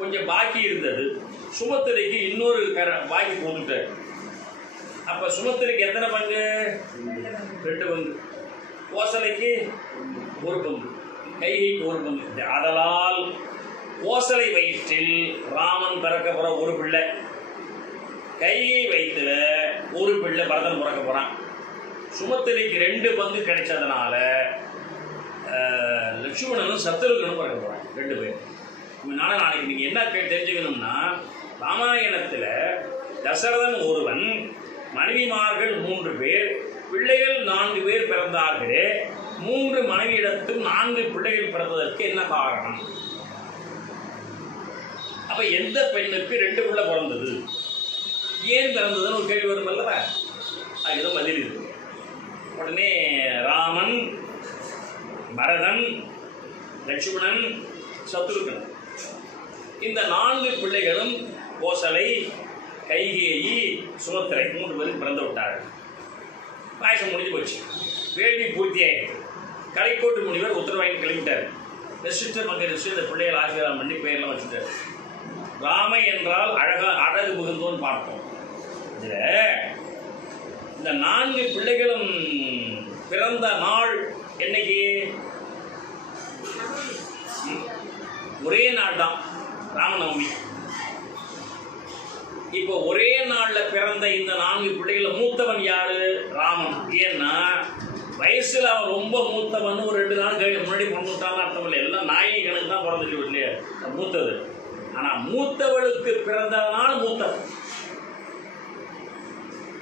கொஞ்சம் பாக்கி இருந்தது. சுமத்திரைக்கு இன்னொரு பாக்கி கொடுத்துட்டார். அப்போ சுமத்திரைக்கு எத்தனை பங்கு? 2 பங்கு. கோசலைக்கு ஒரு பங்கு, கைகைக்கு ஒரு பங்கு. அதனால் கோசலை வயிற்றில் ராமன் பிறக்க போற ஒரு பிள்ளை, கைகை வயிற்றுல ஒரு பிள்ளை பரதன் பிறக்க போறான். சுமத்திரைக்கு 2 பங்கு கிடைச்சதுனால லட்சுமணனும் சத்ருகனும் பிறக்க போறாங்க 2 பேர். அதனால நாளைக்கு நீங்க என்ன தெரிஞ்சுக்கணும்னா, ராமாயணத்துல தசரதன் ஒருவன், மனைவிமார்கள் 3 பேர், பிள்ளைகள் 4 பேர் பிறந்தார்களே, 3 மனைவியிடத்தும் 4 பிள்ளைகள் பிறந்ததற்கு என்ன காரணம்? அப்ப எந்த பெண்ணுக்கு 2 பிள்ளை பிறந்தது, ஏன் பிறந்ததுன்னு ஒரு கேள்வி வரும் அல்லவா? அதுதான் பதில் இருக்கு. உடனே ராமன், பரதன், லட்சுமணன், சத்ருகன் இந்த 4 பிள்ளைகளும் கோசலை, கைகேயி, சுமத்திரை 3 பேருக்கு பிறந்து விட்டார்கள். பாயசம் முடிஞ்சு போச்சு, வேள்வி பூர்த்தி ஆயிடுச்சு. கலைக்கோட்டு முனிவர் உத்தரவாங்கி கிளம்பிட்டார். ரெசிஸ்டர் மகரிஷி இந்த பிள்ளைகள் ஆசீர்வாதம் பண்ணி பெயர்லாம் வச்சுட்டார். ராமை என்றால் அழகு மிகுந்தோன்னு பார்த்தோம். இதுல இந்த 4 பிள்ளைகளும் பிறந்த நாள் என்னைக்கு? ஒரே நாள் தான், ராமநவமி. இப்போ ஒரே நாள்ல பிறந்த இந்த 4 பிள்ளைகள் மூத்தவன் யாரு? ராமன். ஏன்னா வயசுல அவன் ரொம்ப மூத்தவன். ஒரு 2 நாள் முன்னாடி பிறந்துட்டாலும் அர்த்தம் இல்லை, எல்லாம் நாயகனுக்கு தான் பிறந்துட்டு இல்லையா மூத்தது. ஆனா மூத்தவளுக்கு பிறந்தவனால் மூத்தவன்.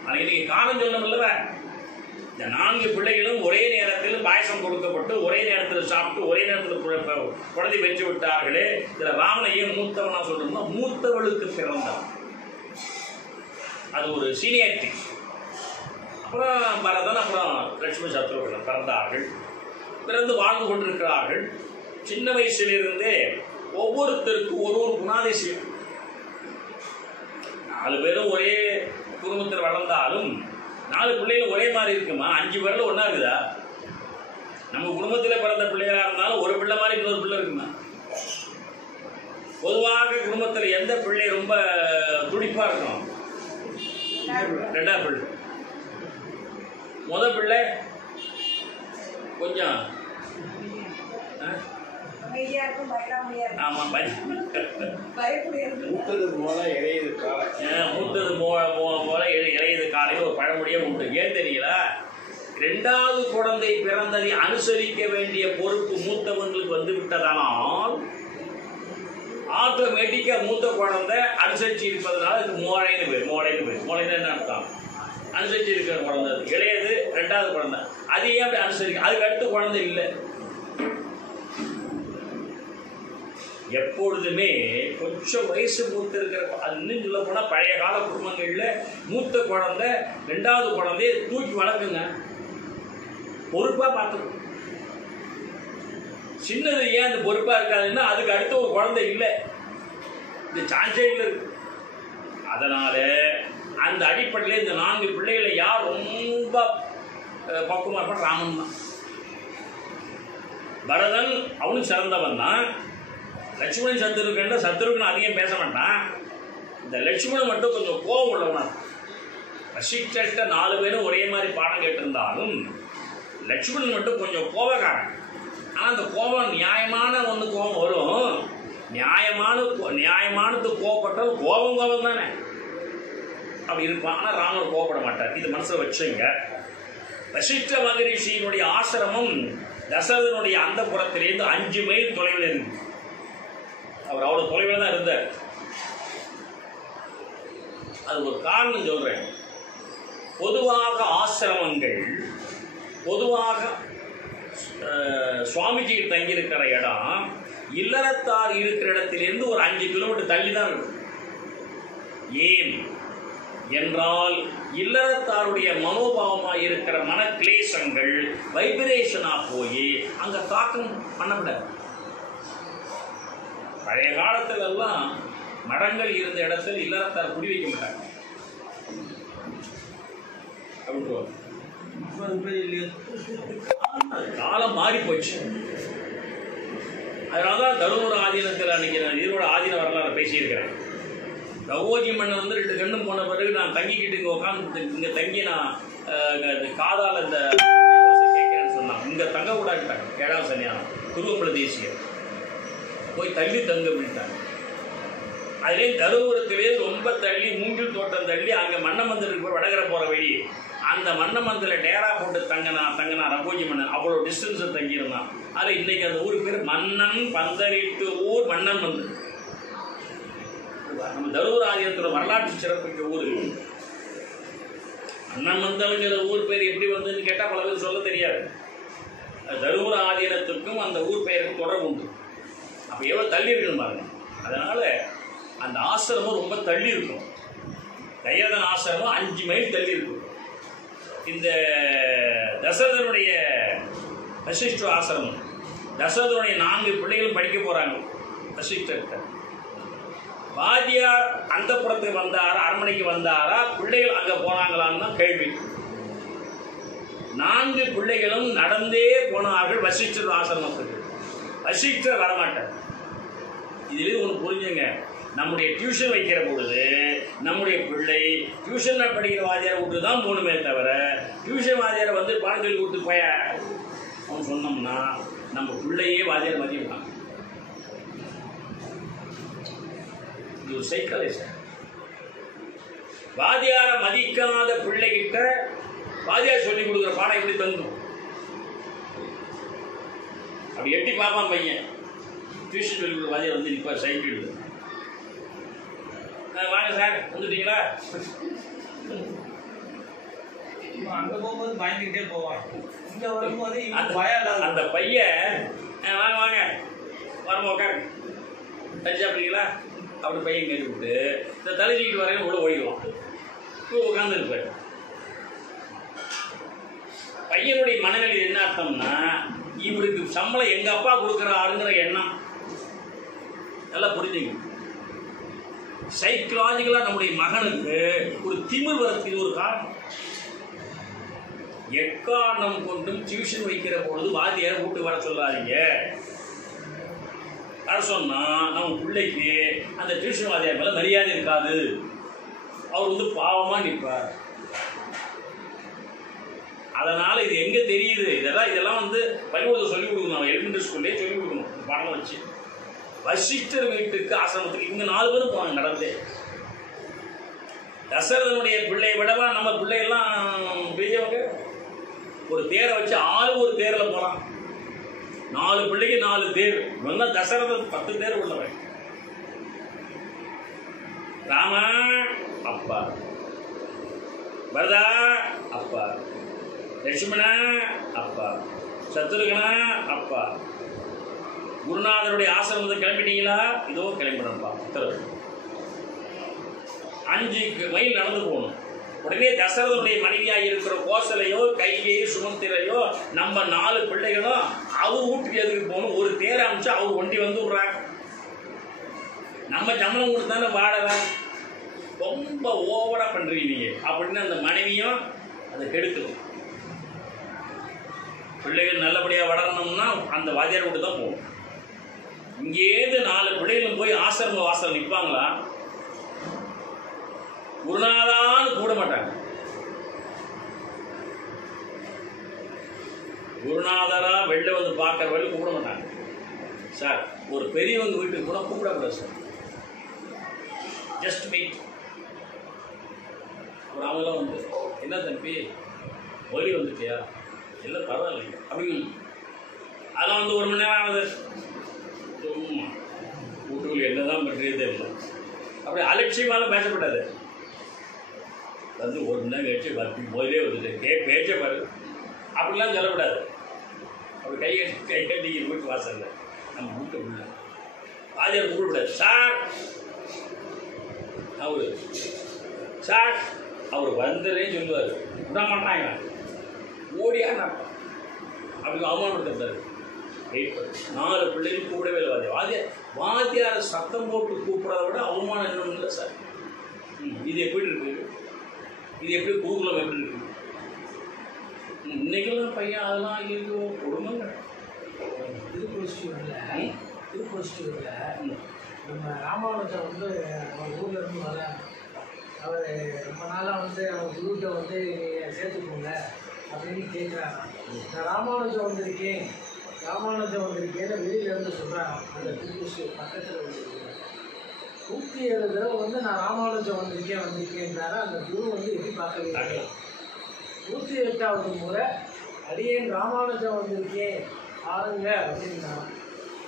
அதுக்கு காரணம் சொல்லணும்ல, இந்த 4 பிள்ளைகளும் ஒரே நேரத்தில் பாயசம் கொடுக்கப்பட்டு ஒரே நேரத்தில் சாப்பிட்டு ஒரே நேரத்தில் குழந்தை பெற்று விட்டார்களே. இதுல ராமனையே மூத்தவனா சொல்லணும்னா மூத்தவளுக்கு பிறந்தவன், அது ஒரு சீனியாரிட்டி. அப்புறம் பரதன், அப்புறம் லட்சுமண சத்ருகன் பிறந்தார்கள். பிறந்து வாழ்ந்து கொண்டிருக்கிறார்கள். சின்ன வயசிலிருந்தே ஒவ்வொருத்தருக்கும் ஒரு குணாதிசயம். 4 பேரும் ஒரே குடும்பத்தில் வளர்ந்தாலும் 4 பிள்ளைகள் ஒரே மாதிரி இருக்குமா? 5 பேர்ல ஒன்னா இருக்குதா? நம்ம குடும்பத்தில் பிறந்த பிள்ளைகளா இருந்தாலும் ஒரு பிள்ளை மாதிரி இன்னொரு பிள்ளை இருக்குமா? பொதுவாக குடும்பத்தில் எந்த பிள்ளை ரொம்ப துடிப்பா இருக்கும்? 2ஆவது பிள்ளை. முதல் பிள்ளை கொஞ்சம் மூத்தது போல இளையது காலையில் ஒரு பழமொழியே உண்டு. ஏன் தெரியல? 2வது குழந்தை பிறந்ததை அனுசரிக்க வேண்டிய பொறுப்பு மூத்தவங்களுக்கு வந்து விட்டதானால் ஆட்டோமேட்டிக்கா மூத்த குழந்தை அனுசரிச்சு இருப்பதனால இது மோழைன்னு பேர். மோழைன்னு என்ன அர்த்தம்? அனுசரிச்சு இருக்கிற குழந்தை. இளையது 2வது குழந்தை, அது ஏன் அப்படி அனுசரிக்க? அதுக்கு அடுத்த குழந்தை இல்லை. எப்பொழுதுமே கொஞ்சம் வயசு மூத்த இருக்கிற, அது இன்னும் சொல்ல போனா பழைய கால குடும்பங்கள்ல மூத்த குழந்தை 2வது குழந்தைய தூக்கி வளர்க்குங்க, பொறுப்பா பார்த்துக்கணும். சின்னது ஏன் அந்த பொறுப்பா இருக்காதுன்னா அதுக்கு அடுத்த ஒரு குழந்தை இல்லை, இந்த சான்ஸே இல்லை இருக்கு. அதனால அந்த அடிப்படையில் இந்த 4 பிள்ளைகளை யார் ரொம்ப பக்குவமா இருப்பான்? ராமன் தான். பரதன் அவனும் சிறந்தவன் தான். லட்சுமணன் சத்ருகன் அதிகம் பேச மாட்டான். இந்த லட்சுமணன் மட்டும் கொஞ்சம் கோபம் உள்ளவனா. வசிஷ்டர்கிட்ட 4 பேரும் ஒரே மாதிரி பாடம் கேட்டிருந்தாலும் லட்சுமணன் மட்டும் கொஞ்சம் கோபக்காரன். ஆனால் அந்த கோபம் நியாயமான ஒன்று கோபம் வரும். நியாயமானது கோபப்பட்டால் கோபம் தானே அப்படி இருப்பான். ஆனால் ராமர் கோபப்பட மாட்டார். இது மனசில் வச்சுங்க. வசிஷ்ட மகரிஷியினுடைய ஆசிரமம் தசரதனுடைய அந்த புறத்திலிருந்து 5 மைல் தொலைவில் இருக்கு. அவர் அவ்வளவு தொலைவில் தான் இருந்தார். அது ஒரு காரணம் சொல்றேன். பொதுவாக ஆசிரமங்கள், பொதுவாக சுவாமிஜி தங்கியிருக்கிற இடம் இல்லறத்தார் இருக்கிற இடத்திலிருந்து ஒரு 5 கிலோமீட்டர் தள்ளி தான் இருக்கும். ஏன் என்றால் இல்லறத்தாருடைய மனோபாவமாக இருக்கிற மன கிளேசங்கள் வைப்ரேஷனா போய் அங்க தாக்கம் பண்ணப்படாது. பழைய காலத்துல எல்லாம் மடங்கள் இருந்த இடத்தில் இல்லறத்தார் குடி வைக்க மாட்டாங்க. காலம் மாறி போச்சு. அதனாலதான் தருமபுர ஆதீனத்தில் அன்னைக்கு நான் இதோட ஆதீன வரலாறு பேசியிருக்கிறேன். கௌஜி மன்னன் வந்து 2 கண்ணும் போன பிறகு நான் தங்கிக்கிட்டு இங்கே உட்காந்து இங்கே தங்கி நான் காதால் இந்த கேட்கிறேன்னு சொன்னான். இங்கே தங்க கூடாட்டாங்க. 7ஆம் சன்னியானம் திருவம்பல தேசியம் போய் தள்ளி தங்க விட்டாங்க. அதுலேயும் தருவூரத்திலே ரொம்ப தள்ளி மூங்கில் தோட்டம் தள்ளி அங்கே மன்னமந்தலுக்கு போய் வடகரை போகிற வழி, அந்த மன்னமந்தில் டேரா போட்டு தங்கினா ரங்கோஜி மன்னன் அவ்வளோ டிஸ்டன்ஸில் தங்கியிருந்தான். அதில் இன்றைக்கி அந்த ஊருக்கு பேர் மன்னன் பந்தரிட்டு ஊர் மன்னன் மந்தல். நம்ம தருவூர் ஆதீனத்தோட வரலாற்று சிறப்புக்கு ஊர் மன்னன் மந்தலுங்கிற ஊர் பேர் எப்படி வந்ததுன்னு கேட்டால் பல பேர் சொல்ல தெரியாது. தருவூர் ஆதீனத்துக்கும் அந்த ஊர் பெயருக்கும் தொடர்பு உண்டு. அப்போ எவ்வளோ தள்ளி இருக்குன்னு பாருங்க. அதனால் அந்த ஆசிரமம் ரொம்ப தள்ளி இருக்கும். தயரதன் ஆசிரமம் 5 மைல் தள்ளி இருக்கும். இந்த தசரதனுடைய வசிஷ்ட ஆசிரமம், தசரதனுடைய 4 பிள்ளைகளும் படிக்க போகிறாங்க வசிஷ்டர்கிட்ட. வாத்தியார் அந்த புறத்துக்கு வந்தாரா, அரண்மனைக்கு வந்தாரா, பிள்ளைகள் அங்கே போனாங்களான்னு தான் கேள்வி. 4 பிள்ளைகளும் நடந்தே போனார்கள் வசிஷ்டர் ஆசிரமத்துக்கு. வசிஷ்டர் வரமாட்டார். இதுலேயே ஒன்று புரிஞ்சுங்க, நம்முடைய டியூஷன் வைக்கிற பொழுது நம்முடைய பிள்ளை டியூஷனில் படிக்கிற வாத்தியாரை விட்டு தான் போகணுமே தவிர, டியூஷன் வாத்தியாரை வந்து பாடம் சொல்லி கொடுத்து போய அவன் சொன்னோம்னா நம்ம பிள்ளையே வாத்தியார் மதிப்பாங்க. இது ஒரு சைக்காலஜி. வாத்தியாரை மதிக்காத பிள்ளைகிட்ட வாத்தியார் சொல்லி கொடுக்குற பாடம் எப்படி தங்கும்? அப்படி எட்டி பார்ப்பான் பையன். டியூஷன் சொல்லி கொடுக்குற வாத்தியார் வந்து நிற்பார் சைக்கிள். வாங்க சார் வந்துட்டீங்களா? அங்கே போகும்போது பயந்துக்கிட்டே போவான். இங்கே வரும்போது அந்த பையன் வாங்க வாங்க வரமா உட்காரு தச்சு அப்படிங்களா அப்படி பையன் கேட்டு விட்டு இந்த தலைச்சிக்கிட்டு வரையும் உள்ள ஓடிடுவான். உட்கார்ந்து இருப்பார். பையனுடைய மனநிலை என்ன அர்த்தம்னா, இவருக்கு சம்பளம் எங்கள் அப்பா கொடுக்குறாருங்கிற எண்ணம். நல்லா புரிஞ்சுங்க. சைக்கலாஜிக்கலாக நம்முடைய மகனுக்கு ஒரு திமிர் வரத்துக்கு ஒரு காரணம். எக்காரணம் கொண்டும் டியூஷன் வைக்கிற பொழுது வாத்தியார் வீட்டுக்கு வர சொல்லாதீங்க. வர சொன்னால் நம்ம பிள்ளைக்கு அந்த டியூஷன் வாத்தியார் மேலே மரியாதை இருக்காது. அவர் வந்து பாவமாக நிற்பார். அதனால் இது எங்கே தெரியுது? இதெல்லாம் வந்து பள்ளிக்கூடத்தில் சொல்லிக் கொடுக்கணும். எலிமெண்ட்ரி ஸ்கூல்லே சொல்லிக் கொடுக்கணும் பாடம் வச்சு. வசிஷ்டர் வீட்டுக்கு ஆசிரமத்துக்கு இவங்க 4 பேரும் போனாங்க நடந்தே. தசரதனுடைய பிள்ளையை விடவா நம்ம பிள்ளைகள்லாம் பெரியவங்க. ஒரு தேரை வச்சு ஆளு ஒரு தேரில் போகலாம். 4 பிள்ளைக்கு 4 தேர். இவங்க தசரதன் 10 தேர் உள்ளவன். ராமா அப்பா, பரதா அப்பா, லட்சுமணா அப்பா, சத்ருகனா அப்பா. குருநாதருடைய ஆசிரமத்தை கிளம்பிட்டீங்களா? இதோ கிளம்பிடணும்ப்பா உத்தரவு. 5 மைல் நடந்து போகணும். உடனே தசரதனுடைய மனைவியாக இருக்கிற கோசலையோ கைகையோ சுமந்திரையோ நம்ம 4 பிள்ளைகளும் அவர் வீட்டுக்கு எதுக்கு போகணும்? ஒரு தேரை அமைச்சு அவர் ஒண்டி வந்து விடுறாங்க. நம்ம சம்பளம் கொடுத்தானே வாடகை. ரொம்ப ஓவரா பண்றீங்க அப்படின்னு அந்த மனைவியும் அதை கெடுக்குது. பிள்ளைகள் நல்லபடியாக வளரணும்னா அந்த வாத்தியார் வீட்டு தான் போகணும். இங்கேருந்து 4 பிள்ளைகளும் போய் ஆசிரம வாசல் நிற்பாங்களா? குருநாதான்னு கூட மாட்டாங்க. குருநாதரா வெளில வந்து பார்க்குற வழி கூப்பிட மாட்டாங்க. சார் ஒரு பெரியவங்க வீட்டுக்கு கூட கூப்பிடக்கூடாது சார். Just wait. ஒரு அவங்களாம் வந்து என்ன தம்பி ஒலி வந்துட்டியா? எல்லாம் பரவாயில்லைங்க அப்படின்னு. அதெல்லாம் வந்து 1 மணி நேரம் ஆகுது. சும்மா வீட்டுக்குள்ள என்னதான் பண்ணுறதே இல்லை. அப்படி அலட்சியமால பேசப்படாது. வந்து 1 மணி நேரம் கழிச்சு பத்தி முதலே வந்துட்டு பேச்ச பாரு அப்படிலாம் சொல்லக்கூடாது. அப்படி கை கட்டி வீட்டு வாசல்ல நம்ம வீட்டு உள்ள வாத்தியார் கூப்பிடக்கூடாது. சார் சார் அவர் வந்துடுறேன்னு சொல்லுவார். விட மாட்டாங்க. ஓடியாங்க அப்படி அவமானப்படுத்தாரு. வெயிட் பண்ணு. 4 பிள்ளைகள் கூப்பிடவே இல்லை. வாத்தியாரை சத்தம் போட்டு கூப்பிட்றத விட அவமானம் என்னன்னு இல்லை சார். இது எப்படி இருக்கு? இது எப்படி கூகுளம் எப்படி இருக்கு? இன்னைக்கெல்லாம் பையன் அதெல்லாம் இருக்கும் கொடுமைங்க. திருப்பூரில் நம்ம ராமானுஜம் வந்து அவர் ஊரில் இருந்து வர அவர் ரொம்ப நாளாக வந்து அவர் குருகிட்ட வந்து சேர்த்துக்கோங்க அப்படின்னு கேட்குறாங்க. நான் ராமானுஜம் வந்திருக்கேன்னு வெளியிலேருந்து சொல்கிறேன். அந்த திருப்பூர் பக்கத்தில் வந்து 107 தடவை வந்து நான் ராமானுஜம் வந்திருக்கேன்றாரு. அந்த குரு வந்து எப்படி பார்க்கவே இல்லை. 108வது முறை அடியேன் ராமானுஜம் வந்திருக்கேன் ஆளுங்க அப்படின்னா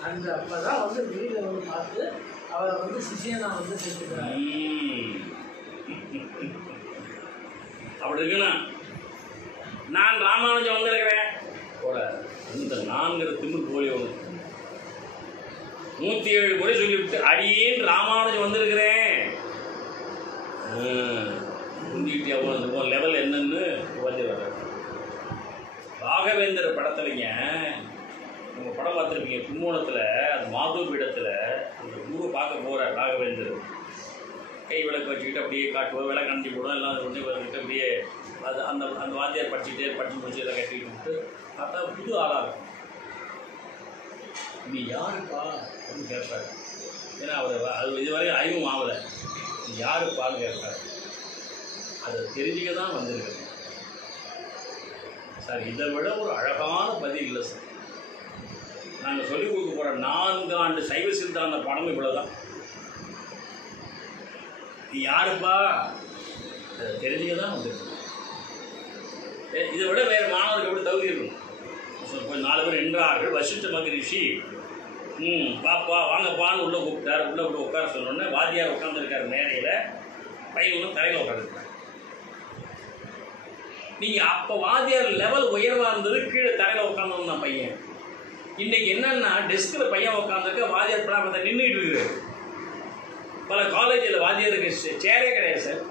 அந்த அப்போ தான் வந்து வெளியில் வந்து பார்த்து அவரை வந்து சிஷியனை வந்து சேர்த்துக்கிறார். அப்படி இருக்குண்ணா, நான் ராமானுஜம் வந்திருக்கிறேன் போல இந்த நான்கிற திமிர் போலி ஒன்று 107 முறை சொல்லிவிட்டு அடியேன் ராமானுஜம் வந்திருக்கிறேன். எவ்வளோ லெவல் என்னன்னு வந்து வர்ற ராகவேந்திர படத்துலைங்க உங்கள் படம் பார்த்துருப்பீங்க. கும்போணத்தில் அந்த மாதூர் பீடத்தில் அந்த குருவை பார்க்க போகிற ராகவேந்தர் கை விளக்கு வச்சுக்கிட்டு அப்படியே காட்டுவோம், விளக்கு அனுப்பி போடுவோம், எல்லாம் ஒன்றே வந்துட்டு அப்படியே அது அந்த அந்த வாத்தியார் படிச்சு முடிச்சு எல்லாம் கட்டிட்டு விட்டு பார்த்தா புது ஆளாக இருக்கும். நீ யாருப்பா அப்படின்னு கேட்பாரு. ஏன்னா அவர் அது இதுவரையும் அறிவும் ஆகலை. நீ யாருப்பான்னு கேட்பாரு. அதை தெரிஞ்சுக்க தான் வந்திருக்கிறேன் சார். இதை விட ஒரு அழகான பதில் இல்லை சார். நாங்கள் சொல்லிக் கொடுக்க போகிற 4 ஆண்டு சைவ சித்தாந்த படம் இவ்வளோதான். நீ யாருப்பா அதை தெரிஞ்சுக்க தான் வந்திருக்கேன். இதை விட வேறு மாணவர்கள் எப்படி தகுதி இருக்கும்? கொஞ்சம் 4 பேர் நின்றார்கள். வசிஷ்ட மகரிஷி பாப்பா வாங்கப்பான்னு உள்ளே கூப்பிட்டார். உள்ளே விட்டு உட்கார சொன்னோடனே வாத்தியார் உட்காந்துருக்காரு மேடையில், பையனும் தரையில் உட்காந்துருக்காரு. நீங்கள் அப்போ வாத்தியார் லெவல் உயர்வாக இருந்தது, கீழே தரையில் உட்காந்துருந்தான் பையன். இன்றைக்கி என்னென்னா டெஸ்கில் பையன் உட்காந்துருக்க, வாத்தியார் படம் நின்றுட்டு இருக்குது. பல காலேஜில் வாத்தியாருக்கு சேரே கிடையாது சார்.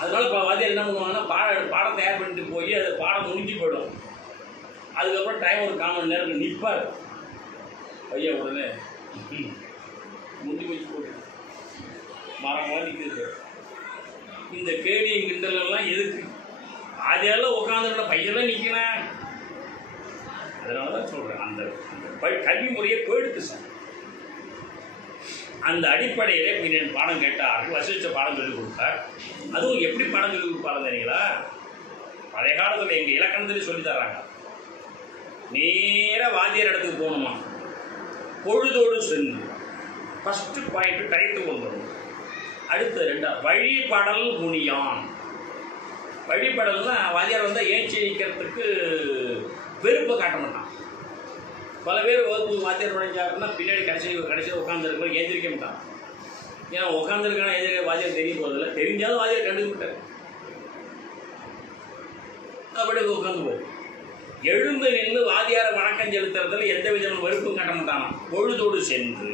அதனால இப்போ வாத்தியார் என்ன பண்ணுவாங்கன்னா பாடம் தயார் பண்ணிட்டு போய் அது பாடம் முடிஞ்சு போயிடும். அதுக்கப்புறம் டைம் ஒரு 1/4 மணி நேரம் நிற்பார். பையன் உடனே முந்தி வச்சு போட்டு மரமாக நிற்கிறது. இந்த கேள்வி கிண்டலாம் எதுக்கு? அதெல்லாம் உட்காந்துருக்க பையெல்லாம் நிற்கிறேன். அதனால தான் சொல்கிறேன், அந்த கல்வி முறையை போயிடுத்து சார். அந்த அடிப்படையிலே பின்னாடி பாடம் கேட்டார்கள். வசிஷ்ட பாடம் சொல்லிக் கொடுத்தார். அதுவும் எப்படி பாடம் சொல்லிக் கொடுப்பாரு தெரியுங்களா? பழைய காலத்தில் எங்கள் இலக்கணத்திலே சொல்லி தர்றாங்க. நேராக வாத்தியார் இடத்துக்கு போகணுமா, பொழுதோடு சென்று ஃபஸ்ட்டு பாயிண்ட்டு கரைத்து கொண்டு வரணும். அடுத்து 2 வழிபடல் முனியான். வழிபடல்னா வாத்தியார் வந்தால் ஏஞ்சி நிற்கிறதுக்கு வெறுப்பை காட்ட மாட்டான். பல பேர் வகுப்பு வாத்தியார் நுழைஞ்சாருன்னா பின்னாடி கடைசியில் உட்காந்துருக்கோம் எந்திரிக்க மாட்டான். ஏன்னா உட்காந்துருக்கான எதிர்க்க வாத்தியார் தெரிய போகிறதில்ல. தெரிஞ்சாலும் வாத்தியார் கண்டுக்கிட்டார். அப்படியே உட்காந்து போய் எழுந்து நின்று வாத்தியார வணக்கம் செலுத்துறதுல எந்த விதமான வெறுப்பும் காட்ட மாட்டானா. பொழுதோடு சென்று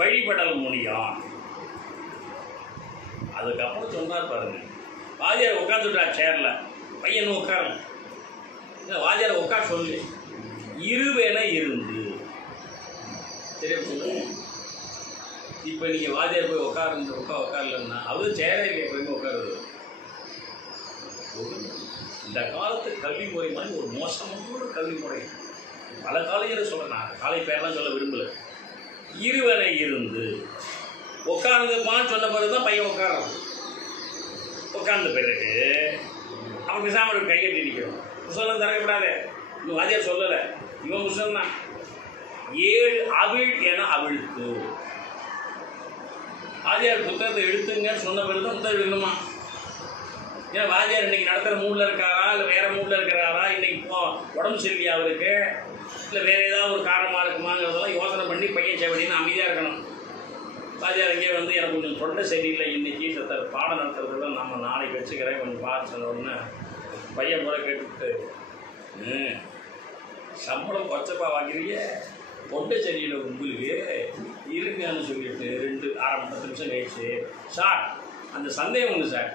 வழிபடல் முனியான். அதுக்கப்புறம் சொன்னார் பாருங்க, வாத்தியார் உட்காந்துட்டார் சேரில், பையன் உட்காரல. வாத்தியாரை உட்கார சொல்லி இருவேன இருந்து சரியா சொல்லுங்க. இப்போ நீங்கள் வாத்தியார் போய் உட்காரலன்னா அவரு சேரே எப்பயுமே உட்காருது. இந்த காலத்து கல்வி முறை மாதிரி ஒரு மோசமான கல்வி முறை. பல காலேஜில் சொல்கிறேன், காலை பேரெல்லாம் சொல்ல விரும்பலை. இருவனை இருந்து உட்கார்ந்துப்பான்னு சொன்ன பிறகு தான் பையன் உட்காரான். உட்கார்ந்த பிறகு அவன் பேசாமல் ஒரு கையெட்டி நிற்கிறோம். புத்தகம் திறக்கப்படாது, இன்னும் வாத்தியார் சொல்லலை, இவன் புத்தகம் தான். 7 அவிழ் என அவிழ்த்து. வாத்தியார் புத்தகத்தை எடுத்துங்கன்னு சொன்ன பிறகு தான் புத்தகம் எடுக்கணுமா? ஏன்னா வாத்தியார் இன்னைக்கு நடத்துகிற மூடில் இருக்காரா, இல்லை வேறு மூடில் இருக்கிறாரா, இன்னைக்கு உடம்பு சரியில்லையா அவருக்கு, இல்லை வேறு ஏதாவது ஒரு காரணமாக இருக்குமாங்கிறதெல்லாம் யோசனை பண்ணி பையன் செவடின்னு அமைதியாக இருக்கணும். வாத்தியார் இங்கே வந்து எனக்கு கொஞ்சம் தொண்டை சரியில்லை, இன்றைக்கி பாடம் நடத்துறதுல நம்ம நாளைக்கு வச்சுக்கிறேன் கொஞ்சம் பார்த்து சொன்னோடனே பையன் முறை கேட்டுவிட்டு சம்பளம் கொச்சப்பா வாங்கிறீங்க, தொண்டை சரியில்லை உங்களுக்கு இருக்குன்னு சொல்லிட்டு 10 நிமிஷம் கழிச்சு, சார் அந்த சந்தேகம் உண்டு சார்,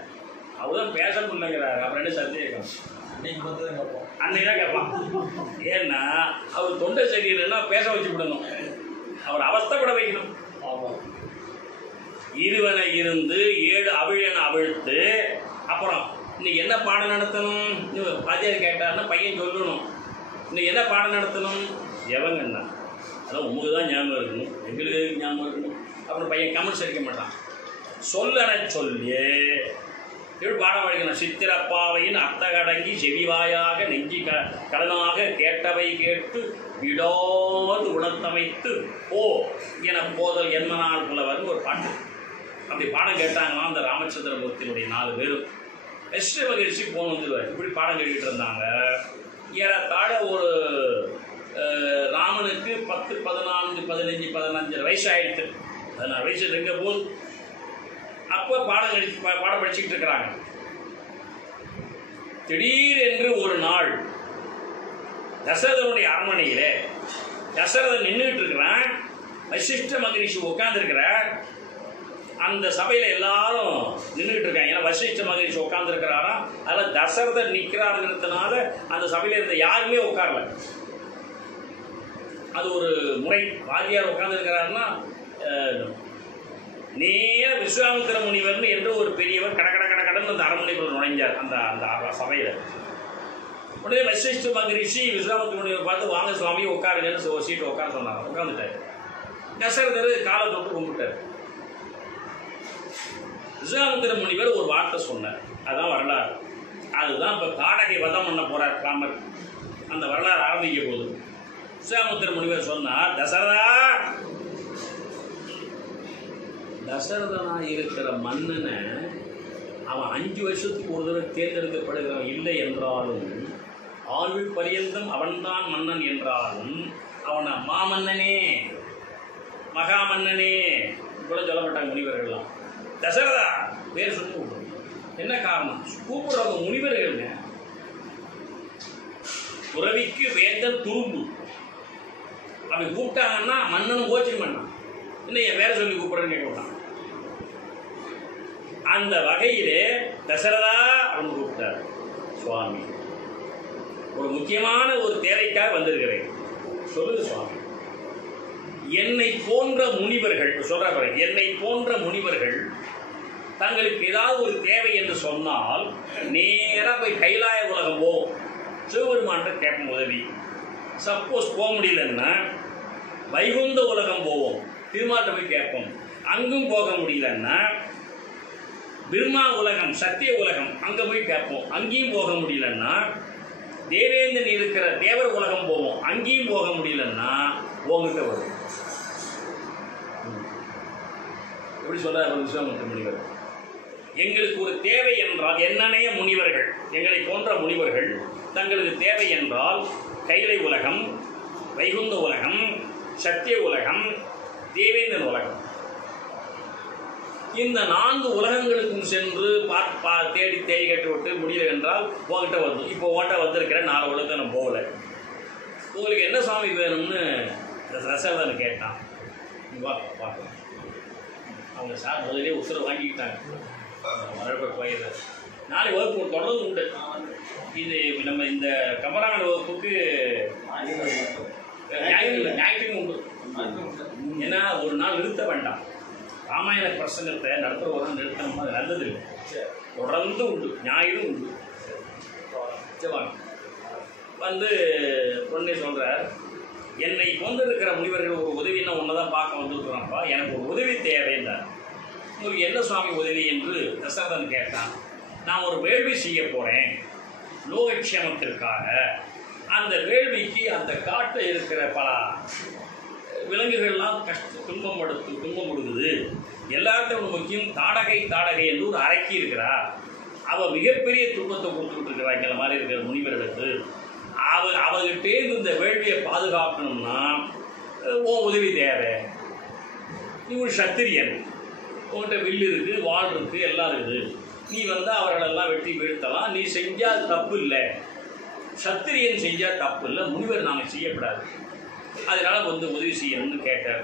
அவர்தான் பேச முடியலங்கிறாரு. அப்புறம் என்ன சந்தேகம்? அன்னைக்கு தான் கேட்பான். ஏன்னா அவர் தொண்டை சரியில்லைன்னா பேச வச்சு விடணும், அவர் அவஸ்தைப்பட வைக்கணும். இருவனை இருந்து 7 அவிழன அவிழ்த்து. அப்புறம் இன்னைக்கு என்ன பாடம் நடத்தணும்? வாத்தியார் கேட்டார்னா பையன் சொல்லணும், இன்னைக்கு என்ன பாடம் நடத்தணும்? எவங்கண்ணா அதான் உங்களுக்கு தான் ஞாபகம் இருக்கணும், எங்களுக்கு ஞாபகம் இருக்கணும். அப்புறம் பையன் கமெண்ட்ஸ் அடிக்க மாட்டான். சொல்லன சொல்லி இப்படி பாடம் படிக்கணும். சித்திரப்பாவையின் அர்த்தகடங்கி செவிவாயாக நெஞ்சி கடனாக கேட்டவை கேட்டு விடாது உணர்த்தமைத்து ஓ என போதல் என்மனால் புலவர்னு ஒரு பாட்டு. அப்படி பாடம் கேட்டாங்கன்னா அந்த ராமச்சந்திரமூர்த்தியினுடைய 4 பேரும் எஸ்ரீ மகிழ்ச்சி போன் வந்துடுவார். இப்படி பாடம் கேட்டுக்கிட்டு இருந்தாங்க. ஏறத்தாழ ஒரு ராமனுக்கு 10, 14, 15, 15 வயசு ஆயிடுச்சு. 16 வயசு இருக்க போது அப்போ பாடம் படிச்சுக்கிட்டு இருக்கிறாங்க. திடீரென்று ஒரு நாள் தசரதனுடைய அரண்மனையிலே தசரதன் நின்றுட்டு இருக்கிறான். வசிஷ்ட மகரிஷி உட்கார்ந்துருக்கிற அந்த சபையில எல்லாரும் நின்றுட்டு இருக்காங்க. ஏன்னா வசிஷ்ட மகரிஷி உட்கார்ந்து இருக்கிறாரா, அதில் தசரதன் நிற்கிறாருங்கிறதுனால அந்த சபையில இருந்த யாருமே உட்காரல. அது ஒரு முறை. வாத்தியார் உட்கார்ந்து இருக்கிறாருன்னா நேர விஸ்வாமித்திர முனிவர்னு என்று ஒரு பெரியவர் கடன்னு அந்த அரண்மனைக்குள்ள நுழைஞ்சார் அந்த அந்த சபையில. உடனே வசிஷ்ட மகரிஷி விஸ்வாமித்திர முனிவர் பார்த்து வாங்க சுவாமி உட்காருங்கன்னு ஒரு சீட்டு உட்கார சொன்னாங்க. உட்காந்துட்டாரு. தசரதர் காலை தொட்டு கும்பிட்டார். விஸ்வாமித்திர முனிவர் ஒரு வார்த்தை சொன்னார். அதுதான் வரலாறு. அதுதான் இப்போ தாடகை வதம் பண்ண போறார் ராமர். அந்த வரலாறு ஆரம்பிக்க போது விஸ்வாமித்திர முனிவர் சொன்னார், தசரதனாக இருக்கிற மன்னனை அவன் 5 வருஷத்துக்கு ஒரு தடவை தேர்ந்தெடுக்கப்படுகிறவன் இல்லை என்றாலும், ஆயுள் பரியந்தம் அவன்தான் மன்னன் என்றாலும், அவனை மாமன்னனே மகாமன்னனே கூட சொல்ல மாட்டாங்க முனிவர்கள்லாம். தசரதா பேர் சொல்லி கூப்பிடுவோம். என்ன காரணம்? கூப்பிடுறவங்க முனிவர்கள்ங்க. துறவிக்கு வேந்தன் துரும்பு அப்படி கூப்பிட்டாங்கன்னா மன்னனும் கோச்சிக்க மாட்டான். இன்னும் என் பேரை சொல்லி கூப்பிடுறேன்னு கேட்க மாட்டான். அந்த வகையிலே தசரதா அவன் கூப்பிட்டார். சுவாமி, ஒரு முக்கியமான ஒரு தேவைக்காக வந்திருக்கிறேன், சொல்லுங்க சுவாமி. என்னை போன்ற முனிவர்கள் சொல்ற, என்னை போன்ற முனிவர்கள் தங்களுக்கு ஏதாவது ஒரு தேவை என்று சொன்னால் நேராக போய் கைலாய உலகம் போ, சிவபெருமான்கிட்ட கேட்கும் உதவி. சப்போஸ் போக முடியலன்னா வைகுந்த உலகம் போவோம், திருமாட்ட போய் கேட்போம். அங்கும் போக முடியலன்னா பிரம்மா உலகம், சத்திய உலகம், அங்கே போய் கேட்போம். அங்கேயும் போக முடியலன்னா தேவேந்திரன் இருக்கிற தேவர் உலகம் போவோம். அங்கேயும் போக முடியலன்னா உங்ககிட்ட வரும். எப்படி சொல்றாரு விஸ்வாமித்திர முனிவர்? எங்களுக்கு ஒரு தேவை என்றால், என்னனைய முனிவர்கள், எங்களை போன்ற முனிவர்கள் தங்களுக்கு தேவை என்றால் கைலை உலகம், வைகுந்த உலகம், சத்திய உலகம், தேவேந்திரன் உலகம், இந்த 4 உலகங்களுக்கும் சென்று தேடி கட்டு விட்டு முடியல என்றால் உங்ககிட்ட வந்து, இப்போ ஓட்ட வந்திருக்கிறேன், 4 உலகத்தை நான் போகல, உங்களுக்கு என்ன சுவாமி வேணும்னு தசரதன் கேட்டான். பார்க்கலாம். அவங்க சார் முதலே உத்தரவு வாங்கிக்கிட்டாங்க. போயிடுறாரு. நாளை வகுப்பு தொடர்ந்து உண்டு. இது நம்ம இந்த கம்பராமன் வகுப்புக்கு ஞாயிற்றுக்கிழமை உண்டு. ஏன்னா ஒரு நாள் நிறுத்த வேண்டாம். ராமாயண பிரசங்கத்தை நடத்துகிற ஒரு நாள் நிறுத்தணும், அது நல்லது இல்லை. தொடர்ந்து உண்டு, ஞாயிறு உண்டு. வந்து உடனே சொல்கிறார், என்னை கொண்டிருக்கிற முனிவர்கள் ஒரு உதவின்னா ஒன்றுதான் பார்க்க வந்துருக்குறான்ப்பா, எனக்கு ஒரு உதவி தேவைன்றார். உங்களுக்கு என்ன சுவாமி உதவி என்று தசரதன் கேட்டான். நான் ஒரு வேள்வி செய்ய போகிறேன் லோகக்ஷேமத்திற்காக. அந்த வேள்விக்கு அந்த காட்டில் இருக்கிற பல விலங்குகள்லாம் துன்பம் கொடுக்குது. எல்லாத்தையும் முக்கியம் தாடகை என்று ஒரு அரக்கி இருக்கிறார். அவள் மிகப்பெரிய துன்பத்தை கொடுத்துட்டு இருக்கிறா எங்களை மாதிரி இருக்கிற முனிவர்களுக்கு. அவகிட்டே இந்த வேள்வியை பாதுகாக்கணும்னா உன் உதவி தேவை. நீ ஒரு சத்திரியன், உங்கள்கிட்ட வில்லு இருக்குது, வாள் இருக்குது, எல்லாம் இருக்குது. நீ அவர்களெல்லாம் வெட்டி வீழ்த்தலாம். நீ செஞ்சால் தப்பு இல்லை, சத்திரியன் செஞ்சால் தப்பு இல்லை, முனிவர் நாங்கள் செய்யக்கூடாது. அதனால் உதவி செய்யணும்னு கேட்டார்.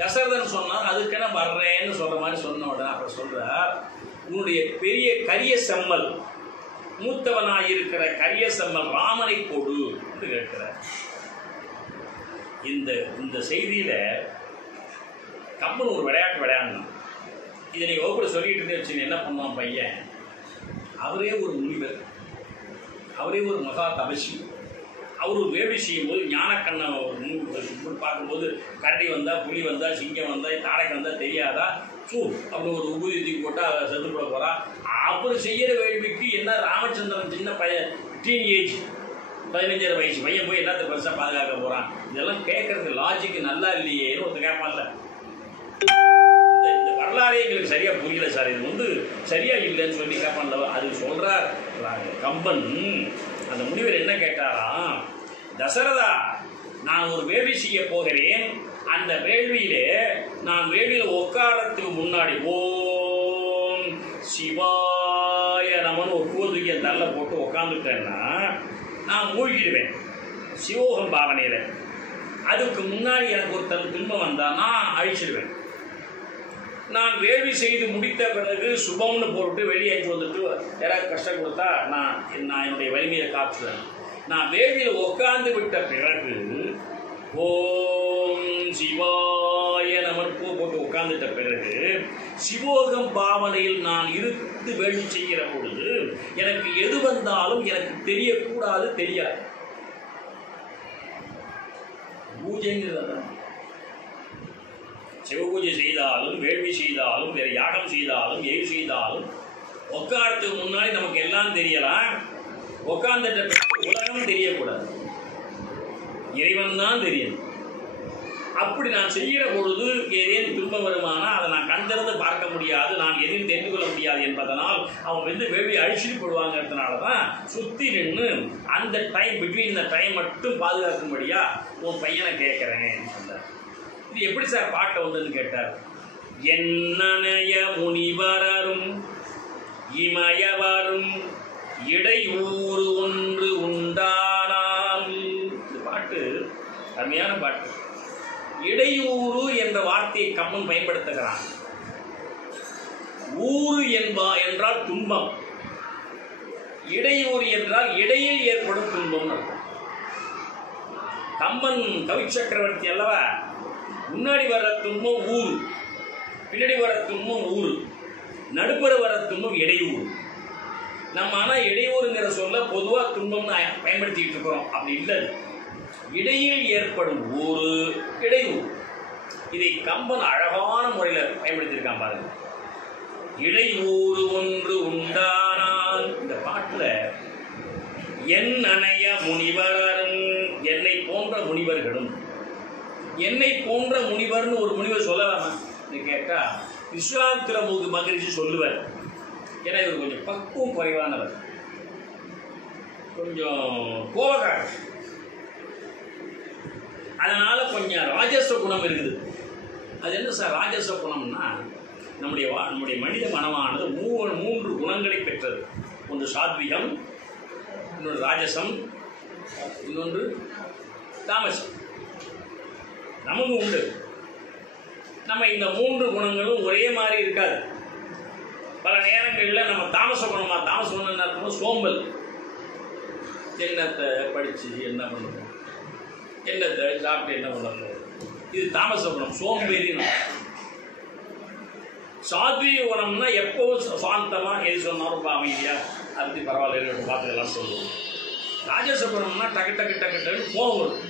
தசரதன் சொன்னார், அதுக்கென வர்றேன்னு சொல்கிற மாதிரி சொன்ன உடனே அப்புறம் சொல்கிறார், உன்னுடைய பெரிய கரிய செம்மல், மூத்தவனாயிருக்கிற கரிய செம்மல் ராமனை கொடு என்று கேட்கிறார். இந்த செய்தியில் கம்பன் ஒரு விளையாட்டு விளையாடணும். இதை நீங்கள் வகுப்பில் சொல்லிட்டு இருந்தே வச்சு என்ன பண்ணுவான் பையன்? அவரே ஒரு முனிவர், அவரே ஒரு மகா தபசி. அவர் ஒரு வேள்வி செய்யும்போது ஞானக்கண்ணை பார்க்கும்போது கரடி வந்தால், புலி வந்தால், சிங்கம் வந்தால், தாடகை வந்தால் தெரியாதா? அப்படி ஒரு உபதி போட்டால் செத்து போட போகிறான். அவர் செய்கிற வேள்விக்கு என்ன ராமச்சந்திரன் சின்ன பையன், டீன் ஏஜ் 15 வயசு பையன் போய் என்னத்தை பெருசாக பாதுகாக்க போகிறான்? இதெல்லாம் கேட்கறது லாஜிக்கு நல்லா இல்லையேன்னு ஒருத்தர் கேட்பான்ல. இந்த வரலாறே எங்களுக்கு சரியாக புரியல சார், இது வந்து சரியாக இல்லைன்னு சொல்லி கேட்பான்ல. அது சொல்கிறார் கம்பன். அந்த முனிவர் என்ன கேட்டாராம், தசரதா நான் ஒரு வேள்வி செய்ய போகிறேன், அந்த வேள்வியிலே நான் வேள்வியில் உட்காரத்துக்கு முன்னாடி ஓம் சிவாய நமன் ஒரு கூதுகிய தள்ள போட்டு உட்காந்துட்டேன்னா நான் மூழ்கிடுவேன் சிவோகம் பாவனையில். அதுக்கு முன்னாடி எனக்கு ஒரு துன்பம் வந்தால் நான் அழிச்சிடுவேன். நான் வேள்வி செய்து முடித்த பிறகு சுபம்னு போட்டு வெளியேற்றி வந்துட்டு யாராவது கஷ்டம் கொடுத்தா நான் என்னுடைய வலிமையை காத்துறேன். நான் வேள்வியில் உட்கார்ந்து விட்ட பிறகு ஓம் சிவாய நமன் பூ போட்டு உட்கார்ந்துட்ட பிறகு சிவோகம் பாவனையில் நான் இருந்து வேள்வி செய்கிற பொழுது எனக்கு எது வந்தாலும் எனக்கு தெரியக்கூடாது, தெரியாது. பூஜைங்கிறது சிவபூஜை செய்தாலும் வேள்வி செய்தாலும் வேறு யாகம் செய்தாலும் எது செய்தாலும் உட்காரத்துக்கு முன்னாடி நமக்கு எல்லாம் தெரியலாம். உட்கார்ந்துட்ட உலகம் தெரியக்கூடாது, இறைவன் தான் தெரியணும். அப்படி நான் செய்கிற பொழுது ஏதேனும் துன்பம் வருமானா அதை நான் கண்டிருந்து பார்க்க முடியாது, நான் எதையும் தெரிந்து கொள்ள முடியாது என்பதனால் அவன் வந்து வேள்வி அழிச்சிட்டு போடுவாங்கிறதுனால தான் சுற்றி நின்று அந்த டைம் பிட்வீன் இந்த டைம் மட்டும் பாதுகாக்கும்படியா உன் பையனை கேட்குறேன் சொன்னார். இது எப்படி சார் பாட்டை வந்ததுன்னு கேட்டார். என்னனைய முனிவரும் இமயவரும் இடையூறு ஒன்று உண்டானால். இந்த பாட்டு அருமையான பாட்டு. இடையூறு என்ற வார்த்தையை கம்மன் பயன்படுத்துகிறான். ஊறு என்றால் துன்பம், இடையூறு என்றால் இடையில் ஏற்படும் துன்பம். கம்மன் கவி சக்கரவர்த்தி அல்லவா, முன்னாடி வர்ற துன்பம் ஊறு, பின்னாடி வர துன்பம் ஊறு, நடுப்புற வர துன்பம் இடையூறு. நம்ம ஆனால் இடையூறுங்கிற சொல்ல பொதுவாக துன்பம்னு பயன்படுத்திக்கிட்டு இருக்கிறோம். அப்படி இல்லை, இடையில் ஏற்படும் ஊறு இடையூறு. இதை கம்பன் அழகான முறையில் பயன்படுத்தியிருக்கான் பாருங்க. இடையூறு ஒன்று உண்டானால். இந்த பாட்டில் என் அணைய முனிவரும், என்னை போன்ற முனிவர்களும், என்னை போன்ற முனிவர்னு ஒரு முனிவர் சொல்லலாமா கேட்டா விஸ்வாமித்திர மகரிஷி சொல்லுவார். ஏன்னா இவர் கொஞ்சம் பக்குவம் குறைவானவர், கொஞ்சம் கோபக்காரர், அதனால கொஞ்சம் ராஜச குணம் இருக்குது. அது என்ன சார் ராஜச குணம்னா, நம்முடைய மனித மனமானது மூன்று குணங்களை பெற்றது. ஒன்று சாத்விகம், இன்னொன்று ராஜசம், இன்னொன்று தாமசம். நமக்கு உண்டு. நம்ம இந்த மூன்று குணங்களும் ஒரே மாதிரி இருக்காது. பல நேரங்களில் நம்ம தாமச குணம் என்ன இருக்கணும், சோம்பல். என்னத்தை படித்து என்ன பண்ணணும், என்னத்தை சாப்பிட்டு என்ன பண்ணணும், இது தாமச குணம், சோம்பேறினம். சாத்வீக குணம்னா எப்பவும் சாந்தமாக எது சொன்னாலும் ரொம்ப அமைதியாக அப்படி பரவாயில்ல பார்த்துக்கலாம் சொல்லுவோம். ராஜச குணம்னா டக்கு டக்கு டக்கு டக்குன்னு கோபம் வரும்.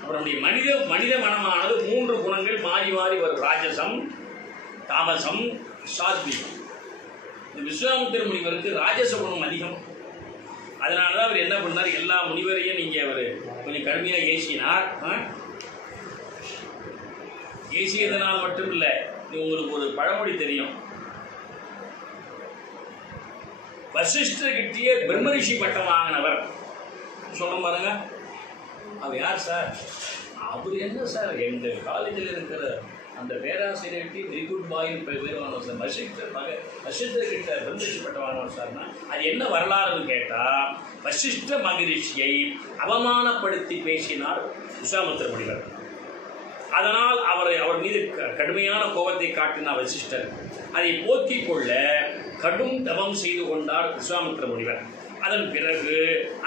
அப்புறம் மனித மனமானது மூன்று குணங்கள் மாறி மாறி வரும், ராஜசம், தாமசம், சாத்வீகம். இந்த விஸ்வாமித்திர முனிவருக்கு ராஜச குணம் அதிகம். அதனால தான் அவர் என்ன பண்ணார், எல்லா முனிவரையும் நீங்கள் அவர் கொஞ்சம் கடுமையாக ஏசினார். ஏசியதனால் மட்டும் இல்லை, உங்களுக்கு ஒரு பழமொழி தெரியும். வசிஷ்டர்கிட்டயே பிரம்மரிஷி பட்டம் வாங்கினவர் சொல்ல பாருங்க. அவர் யார் சார்? அவர் என்ன சார், எங்கள் காலேஜில் இருக்கிற அந்த பேராசிரியர்கிட்ட வெரி குட் பாயின் பேர் வாங்கினோம் சார். வசிஷ்டர்கிட்ட பிரம்மரிஷி பட்டம் வாங்கினோம் சார்னா அது என்ன வரலாறுன்னு கேட்டால், வசிஷ்ட மகரிஷியை அவமானப்படுத்தி பேசினார் விஸ்வாமித்திர முனிவர். அதனால் அவர் மீது கடுமையான கோபத்தை காட்டினார் வசிஷ்டர். அதை போக்கிக் கொள்ள கடும் தவம் செய்து கொண்டார் விஸ்வாமித்திர முனிவர். அதன் பிறகு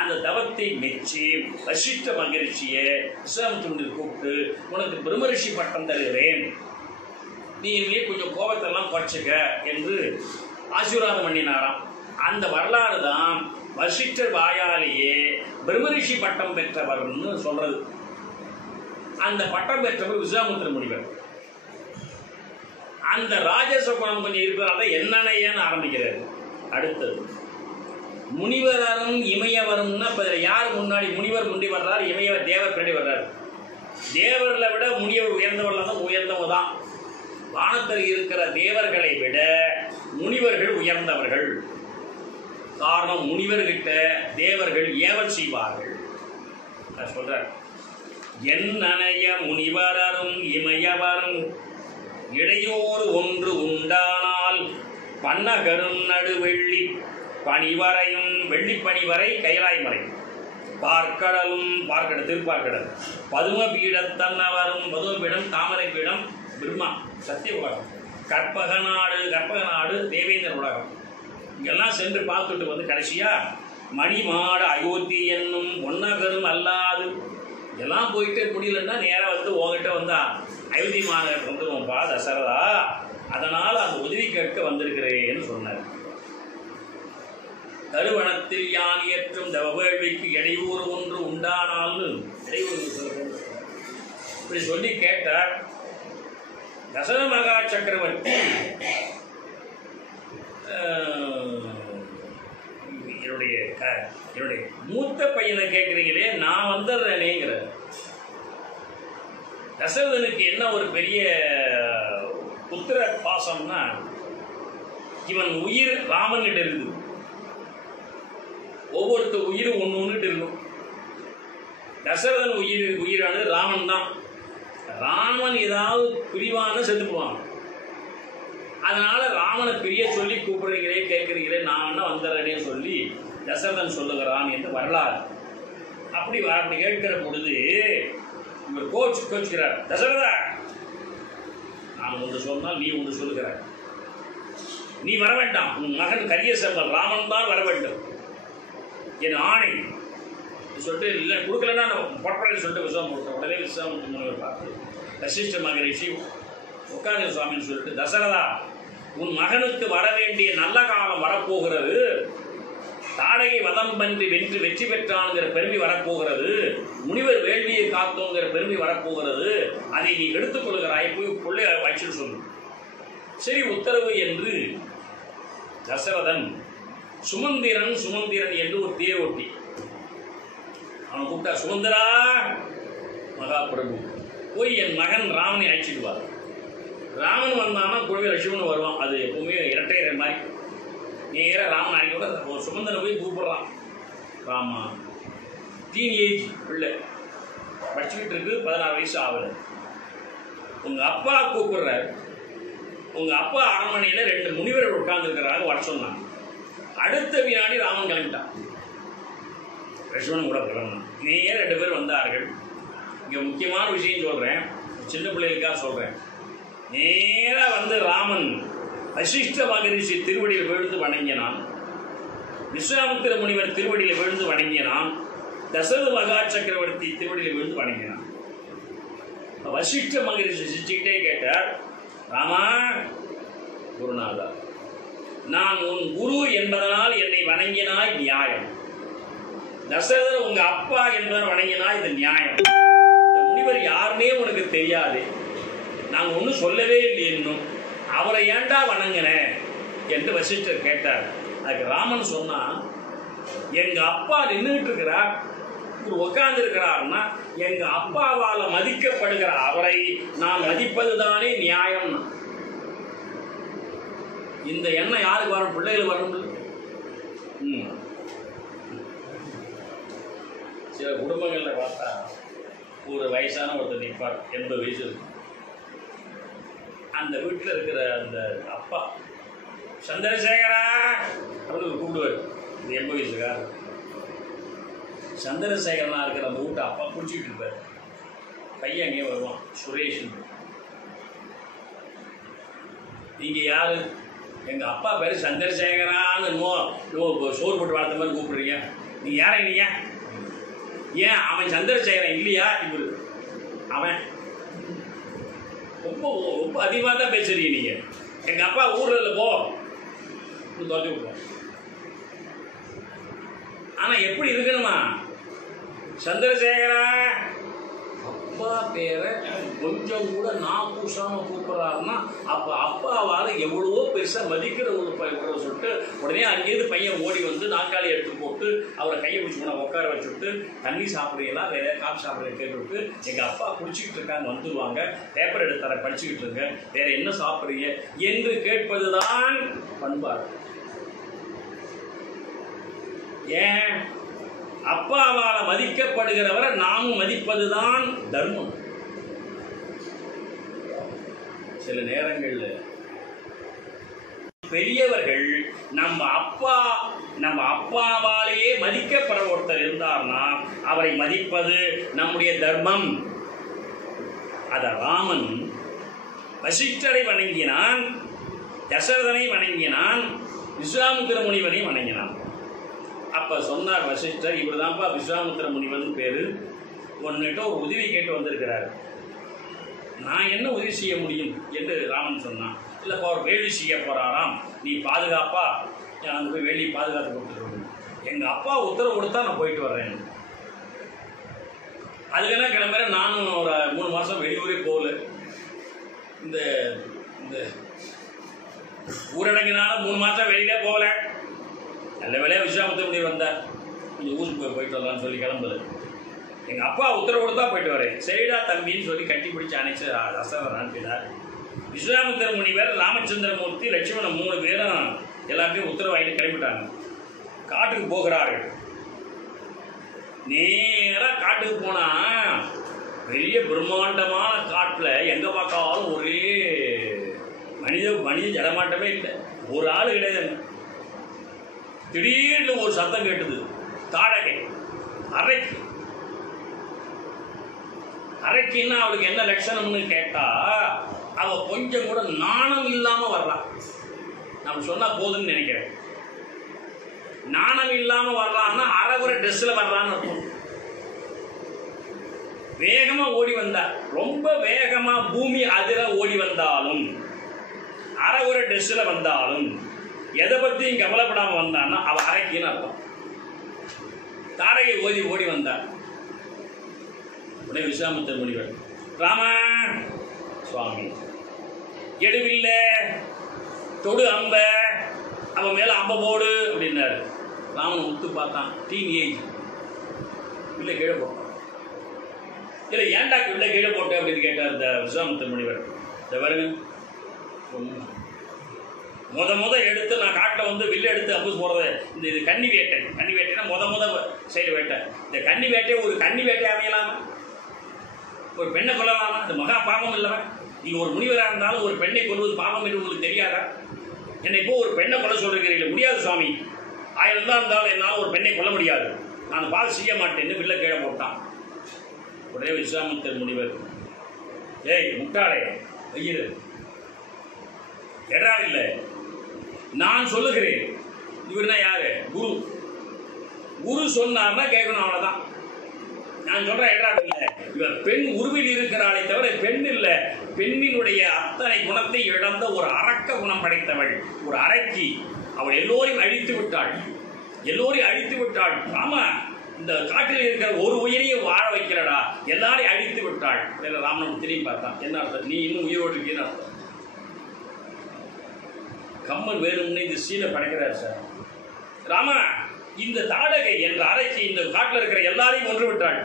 அந்த தவத்தை மெச்சி வசிஷ்ட மகரிஷியை விஸ்வாமித்திர முனிவர் கூப்பிட்டு, உனக்கு பிரம்மரிஷி பட்டம் தருகிறேன், நீ இனிமே கொஞ்சம் கோபத்தெல்லாம் குறைச்சிக்க என்று ஆசீர்வாதம் பண்ணினாராம். அந்த வரலாறு தான் வசிஷ்டர் வாயாலேயே பிரம்மரிஷி பட்டம் பெற்றவர்னு சொல்றது. அந்த பட்டம் பெற்றவர் விஸ்வாமித்திர முனிவர். அந்த ராஜச குணம் கொஞ்சம் இருக்கிறனால என்னன்னு ஆரம்பிக்கிறாரு. அடுத்தது முனிவரும் இமயவரும்னா இப்ப யார் முன்னாடி? முனிவர் முன்னாடி வர்றாரு, இமயவர் தேவர் பின்னாடி வர்றாரு. தேவர்களை விட முனிவர் உயர்ந்தவர்கள் தான் உயர்ந்தவங்க தான். வானத்தில் இருக்கிற தேவர்களை விட முனிவர்கள் உயர்ந்தவர்கள். காரணம், முனிவர்கிட்ட தேவர்கள் ஏவல் செய்வார்கள். சொல்றார், என்னனைய முனிவரும் இமயவரும் இடையோடு ஒன்று உண்டானால் பன்னகரும் நடுவெள்ளி பனிவரையும் வெள்ளி பனிவரை கைலாய்மறை பார்க்கடலும் பார்க்கடல் திருப்பார்க்கடல் பதும பீடத்தன்னவரும் பதும பீடம் தாமரை பீடம் பிரம்மா சத்திய உலகம் கற்பக நாடு தேவேந்திர உலகம் இங்கெல்லாம் சென்று பார்த்துட்டு வந்து கடைசியா மணிமாட அயோத்தி என்னும் பொன்னகரும் அல்லாது இதெல்லாம் போயிட்டு முடியலன்னா நேராக வந்து உங்ககிட்ட வந்தா அயோத்தி மாநகர் வந்துடுவோம்ப்பா தசரதா, அதனால் அந்த உதவி கேட்க வந்திருக்கிறேன்னு சொன்னார். தருவனத்தில் யான் இயற்றும் தவவேள்விக்கு இடையூறு ஒன்று உண்டானால்னு இடையூறு இப்படி சொல்லி கேட்டார். தசரத மகா சக்கரவர்த்தி என்னுடைய மூத்த பையனை கேட்குறீங்களே, நான் வந்துடுறேனேங்கிற. தசரதனுக்கு என்ன ஒரு பெரிய புத்திர பாசம்னா, இவன் உயிர் ராமன்கிட்ட இருக்குது. ஒவ்வொருத்தர் உயிரும் ஒன்றுட்டு இருக்கும். தசரதன் உயிரானது ராமன் தான். ராமன் ஏதாவது பிரிவான செத்துக்குவான். அதனால ராமனை பிரிய சொல்லி கூப்பிடுறீங்களே கேட்குறீங்களே, நான் என்ன வந்துடுறேனே சொல்லி தசரதன் சொல்லுகிறான் என்று வரலாறு. அப்படி கேட்கிற பொழுது இவர் கோச்சுக்கிறார். தசரதா, நான் ஒன்று சொன்னால் நீ ஒன்று சொல்லுகிறார். நீ வர வேண்டாம், உன் மகன் கரிய செல்வன் ராமன் தான் வர வேண்டும் என் ஆணை சொல்லிட்டு, இல்லை கொடுக்கலன்னா பொட்டப்படையில் சொல்லிட்டு விஸ்வாமம் கொடுத்தேன். உடனே விஸ்வாம பார்த்து வசிஷ்ட மகரிஷி உட்கார சுவாமின்னு சொல்லிட்டு, தசரதா, உன் மகனுக்கு வர வேண்டிய நல்ல காலம் வரப்போகிறது. தாடகை வதம் பன்றி வென்று வெற்றி பெற்றான்ங்கிற பெருமை வரப்போகிறது. முனிவர் வேள்வியை காத்தோங்கிற பெருமை வரப்போகிறது. அதை நீ எடுத்துக்கொள்கிறாய், போய் பிள்ளை வச்சுன்னு சொல்லு. சரி, உத்தரவு என்று தசரதன் சுமந்திரன் என்று ஒரு தேர் ஓட்டி அவனை கூப்பிட்டா, சுமந்திரா மகாபிரபு போய் என் மகன் ராமனை அழைச்சிடுவார். ராமன் வந்தான்னா கூடவே லட்சுமணன் வருவான். அது எப்பவுமே இரட்டையரை மாதிரி. நேராக ராமன் அழைக்க ஒரு சுமந்தனை போய் கூப்பிடுறான். ராமா, டீன் ஏஜ் பிள்ளை படிச்சுக்கிட்டு இருக்கு, 16 வயசு ஆகல. உங்கள் அப்பா கூப்பிடுறாரு. உங்கள் அப்பா அரண்மனையில் 2 முனிவர்கள் உட்கார்ந்துருக்கிறாங்க, வர சொன்னாங்க. அடுத்த வினாடி ராமன் கிளம்பிட்டான். லட்சுமணன் கூட கிளம்பினான். நேர 2 பேர் வந்தார்கள். இங்கே முக்கியமான விஷயம் சொல்கிறேன், சின்ன பிள்ளைகளுக்காக சொல்கிறேன். நேராக வந்து ராமன் வசிஷ்ட மகரிஷி திருவடியில் விழுந்து வணங்கினான். விஸ்வாமித்திர முனிவர் திருவடியில் விழுந்து வணங்கினான். தசரத மகா சக்கரவர்த்தி திருவடியில் விழுந்து வணங்கினான். வசிஷ்ட மகரிஷி சிரிச்சுக்கிட்டே கேட்டார், ராமா, குருநாதா, நான் உன் குரு என்பதனால் என்னை வணங்கினாய், நியாயம். தசரதர் உங்க அப்பா என்பதனால் வணங்கினாய், இது நியாயம். இந்த முனிவர் யாருன்னே உனக்கு தெரியாது, நாங்கள் ஒன்றும் சொல்லவே இல்லை, இன்னும் அவரை ஏண்டா வணங்கின என்று வசிஷ்டர் கேட்டார். அதுக்கு ராமன் சொன்னான், எங்க அப்பா நின்றுட்டு இருக்கிறார், உட்கார்ந்து இருக்கிறார்னா எங்க அப்பாவால் மதிக்கப்படுகிற அவரை நான் மதிப்பதுதானே நியாயம். இந்த எண்ணம் யாருக்கு வரும்? பிள்ளைகள் வரணும். சில குடும்பங்களில் பார்த்தா ஒரு வயசான ஒருத்தர் நிற்பார், 80 வயசு இருக்கு. அந்த வீட்டில் இருக்கிற அந்த அப்பா சந்திரசேகரா அப்படின்னு கூப்பிடுவார். இது 80 வயசுக்கார். சந்திரசேகரனா இருக்கிற அந்த வீட்டை அப்பா பிடிச்சிக்கிட்டு இருப்பார். பையன் அங்கேயே வருவான், சுரேஷ். நீங்கள் யாரு? எங்கள் அப்பா பேர் சந்திரசேகரான்னு சோறு போட்டு வளர்த்த மாதிரி கூப்பிடுறீங்க. நீ யாரை? நீங்க ஏன் அவன் சந்திரசேகரன் இல்லையா? இவரு அவன் ரொம்ப ரொம்ப அதிகமாக தான் பேசுறீங்க நீங்க. எங்கள் அப்பா ஊரில் போ தோற்றி விடுவோம். ஆனால் எப்படி இருக்கணுமா? சந்திரசேகரா அப்பா பேரை கொஞ்சம் கூட நான் கூசாமல் கூப்பிட்றாருன்னா அப்போ அப்பாவால் எவ்வளவோ பெருசாக மதிக்கிற ஒரு சொல்லிட்டு உடனே அங்கேயிருந்து பையன் ஓடி வந்து நாற்காலி எடுத்து போட்டு அவரை கையை பிடிச்சி போன உட்கார வச்சுட்டு தண்ணி சாப்பிட்றீங்களா வேற காஃபி சாப்பிட்றீங்க கேட்டுவிட்டு எங்கள் அப்பா குடிச்சிக்கிட்டு இருக்காங்க வந்துடுவாங்க, பேப்பர் எடுத்து தர படிச்சுக்கிட்டு இருங்க, வேற என்ன சாப்பிட்றீங்க என்று கேட்பதுதான் பண்பாடு. ஏன் அப்பாவால மதிக்கப்படுகிறவரை நாமும் மதிப்பதுதான் தர்மம். சில நேரங்கள்ல பெரியவர்கள் நம்ம அப்பாவாலேயே மதிக்கப்பட ஒருத்தர் இருந்தார்னா அவரை மதிப்பது நம்முடைய தர்மம். அத ராமன் வசிஷ்டரை வணங்கினான், தசரதனை வணங்கினான், விஸ்வாமித்திர முனிவனை வணங்கினான். அப்ப சொன்னார் வசிஷ்டர், இவர் தான்ப்பா விஸ்வாமித்திர முனிவன் பேரு, உன்னிட்ட ஒரு உதவி கேட்டு வந்திருக்கிறார், நான் என்ன உதவி செய்ய முடியும் என்று ராமன் சொன்னான். இல்லைப்பா அவர் வேள்வி செய்ய போறாராம், நீ பாதுகாப்பா அங்கே போய் வேள்வி பாதுகாத்து கொடுத்துட்டு எங்கள் அப்பா உத்தரவு கொடுத்தா நான் போயிட்டு வர்றேன். அதுக்கு என்ன கிளம்புறேன், நானும் ஒரு 3 மாதம் வெளியூரே போகல, இந்த ஊரடங்குனால 3 மாதம் வெளியிலே போகல. நல்ல வேலையாக விஸ்வாமித்திர முனிவர் வந்தார், கொஞ்சம் ஊருக்கு போயிட்டு வரலான்னு சொல்லி கிளம்புது. எங்கள் அப்பா உத்தரவு கொடுத்தா போயிட்டு வரேன். சரிடா தம்பின்னு சொல்லி கட்டி பிடிச்சி அணைச்சு தசரதர் அனுப்பினார். விஸ்வாமித்திர முனிவர், ராமச்சந்திரமூர்த்தி, லட்சுமணன் 3 பேரும் எல்லாத்தையும் உத்தரவு வாங்கிட்டு கிளம்பிட்டாங்க. காட்டுக்கு போகிறார்கள். நேராக காட்டுக்கு போனா பெரிய பிரம்மாண்டமான காட்டில் எங்கே பார்த்தாலும் ஒரே மனித ஜடமாட்டமே இல்லை, ஒரு ஆள் கிடையாது. திடீர்னு ஒரு சத்தம் கேட்டது, தாடகை அரைக்கின்னா அவளுக்கு என்ன லட்சணம்னு கேட்டா அவ கொஞ்சம் கூட நாணம் இல்லாம வர்றான். நம்ம சொன்னா போதுன்னு நினைக்கிறேன். நாணம் இல்லாம வர்றான்னா அரைகுறை ட்ரெஸ்ல வர்றான்னு இருக்கும். வேகமா ஓடி வந்தா, ரொம்ப வேகமா பூமி அதிர ஓடி வந்தாலும், அரைகுறை ட்ரெஸ்ல வந்தாலும், எதை பத்தியும் கவலைப்படாம வந்தான்னா அவ அரைக்கின்னு அர்த்தம். தாடகை ஓடி வந்தார். உடனே விஸ்வாமித்திர முனிவர், ராமா சுவாமி எடுவில்ல தொடு அம்ப, அவன் மேல அம்ப போடு அப்படின்னாரு. ராமன் உத்து பார்த்தான், டீன் ஏஜ், இல்லை கீழே போட்டான். இல்லை ஏன்டா இல்லை கீழே போட்டேன் அப்படின்னு கேட்டார் இந்த விஸ்வாமித்திர முனிவர். இந்த வருங்க முத எடுத்து நான் காட்டில் வந்து வில்லு எடுத்து அம்பு போடுறது இது கன்னி வேட்டைன்னா முத சைடு வேட்டை. இந்த கன்னி வேட்டை ஒரு கன்னி வேட்டை அமையலாமா? ஒரு பெண்ணை கொல்லலாமா? இந்த மகா பாவம் இல்லவன். நீங்க ஒரு முனிவராக இருந்தாலும் ஒரு பெண்ணை கொல்வது பாவம் என்று உங்களுக்கு தெரியாதா? என்னை இப்போ ஒரு பெண்ணை கொல்ல சொல்றீங்க, முடியாது சுவாமி, 1000 தான் இருந்தாலும் என்னால் ஒரு பெண்ணை கொல்ல முடியாது, நான் பால் செய்ய மாட்டேன்னு வில்ல கீழே போட்டான். உடனே விஸ்வாமித்திர முனிவர், ஏய் முட்டாளே ஐயரு எடா இல்லை, நான் சொல்லுகிறேன். இவர்னா யாரு? குரு சொன்னார்னா கேட்கணும், அவ்வளவுதான். நான் சொல்றேன் எடா இல்லை, இவர் பெண் உருவில் இருக்கிறாளை தவிர பெண் இல்லை. பெண்ணினுடைய அத்தனை குணத்தை இழந்த ஒரு அரக்க குணம் படைத்தவள், ஒரு அரக்கி. அவள் எல்லோரையும் அழித்து விட்டாள். ஆமா, இந்த காட்டில் இருக்கிற ஒரு உயிரையும் வாழ வைக்கிறடா, எல்லாரையும் அழித்து விட்டாள். ராமன் திரும்பி பார்த்தான். என்ன அர்த்தம்? நீ இன்னும் உயிரோடு இருக்கேன்னு அர்த்தம். கம்மன் வேணும்னு இந்த சீலை படைக்கிறார் சார். ராமா, இந்த தாடகை என்ற அறைக்கு இந்த காட்டில் இருக்கிற எல்லாரையும் ஒன்று விட்டாள்,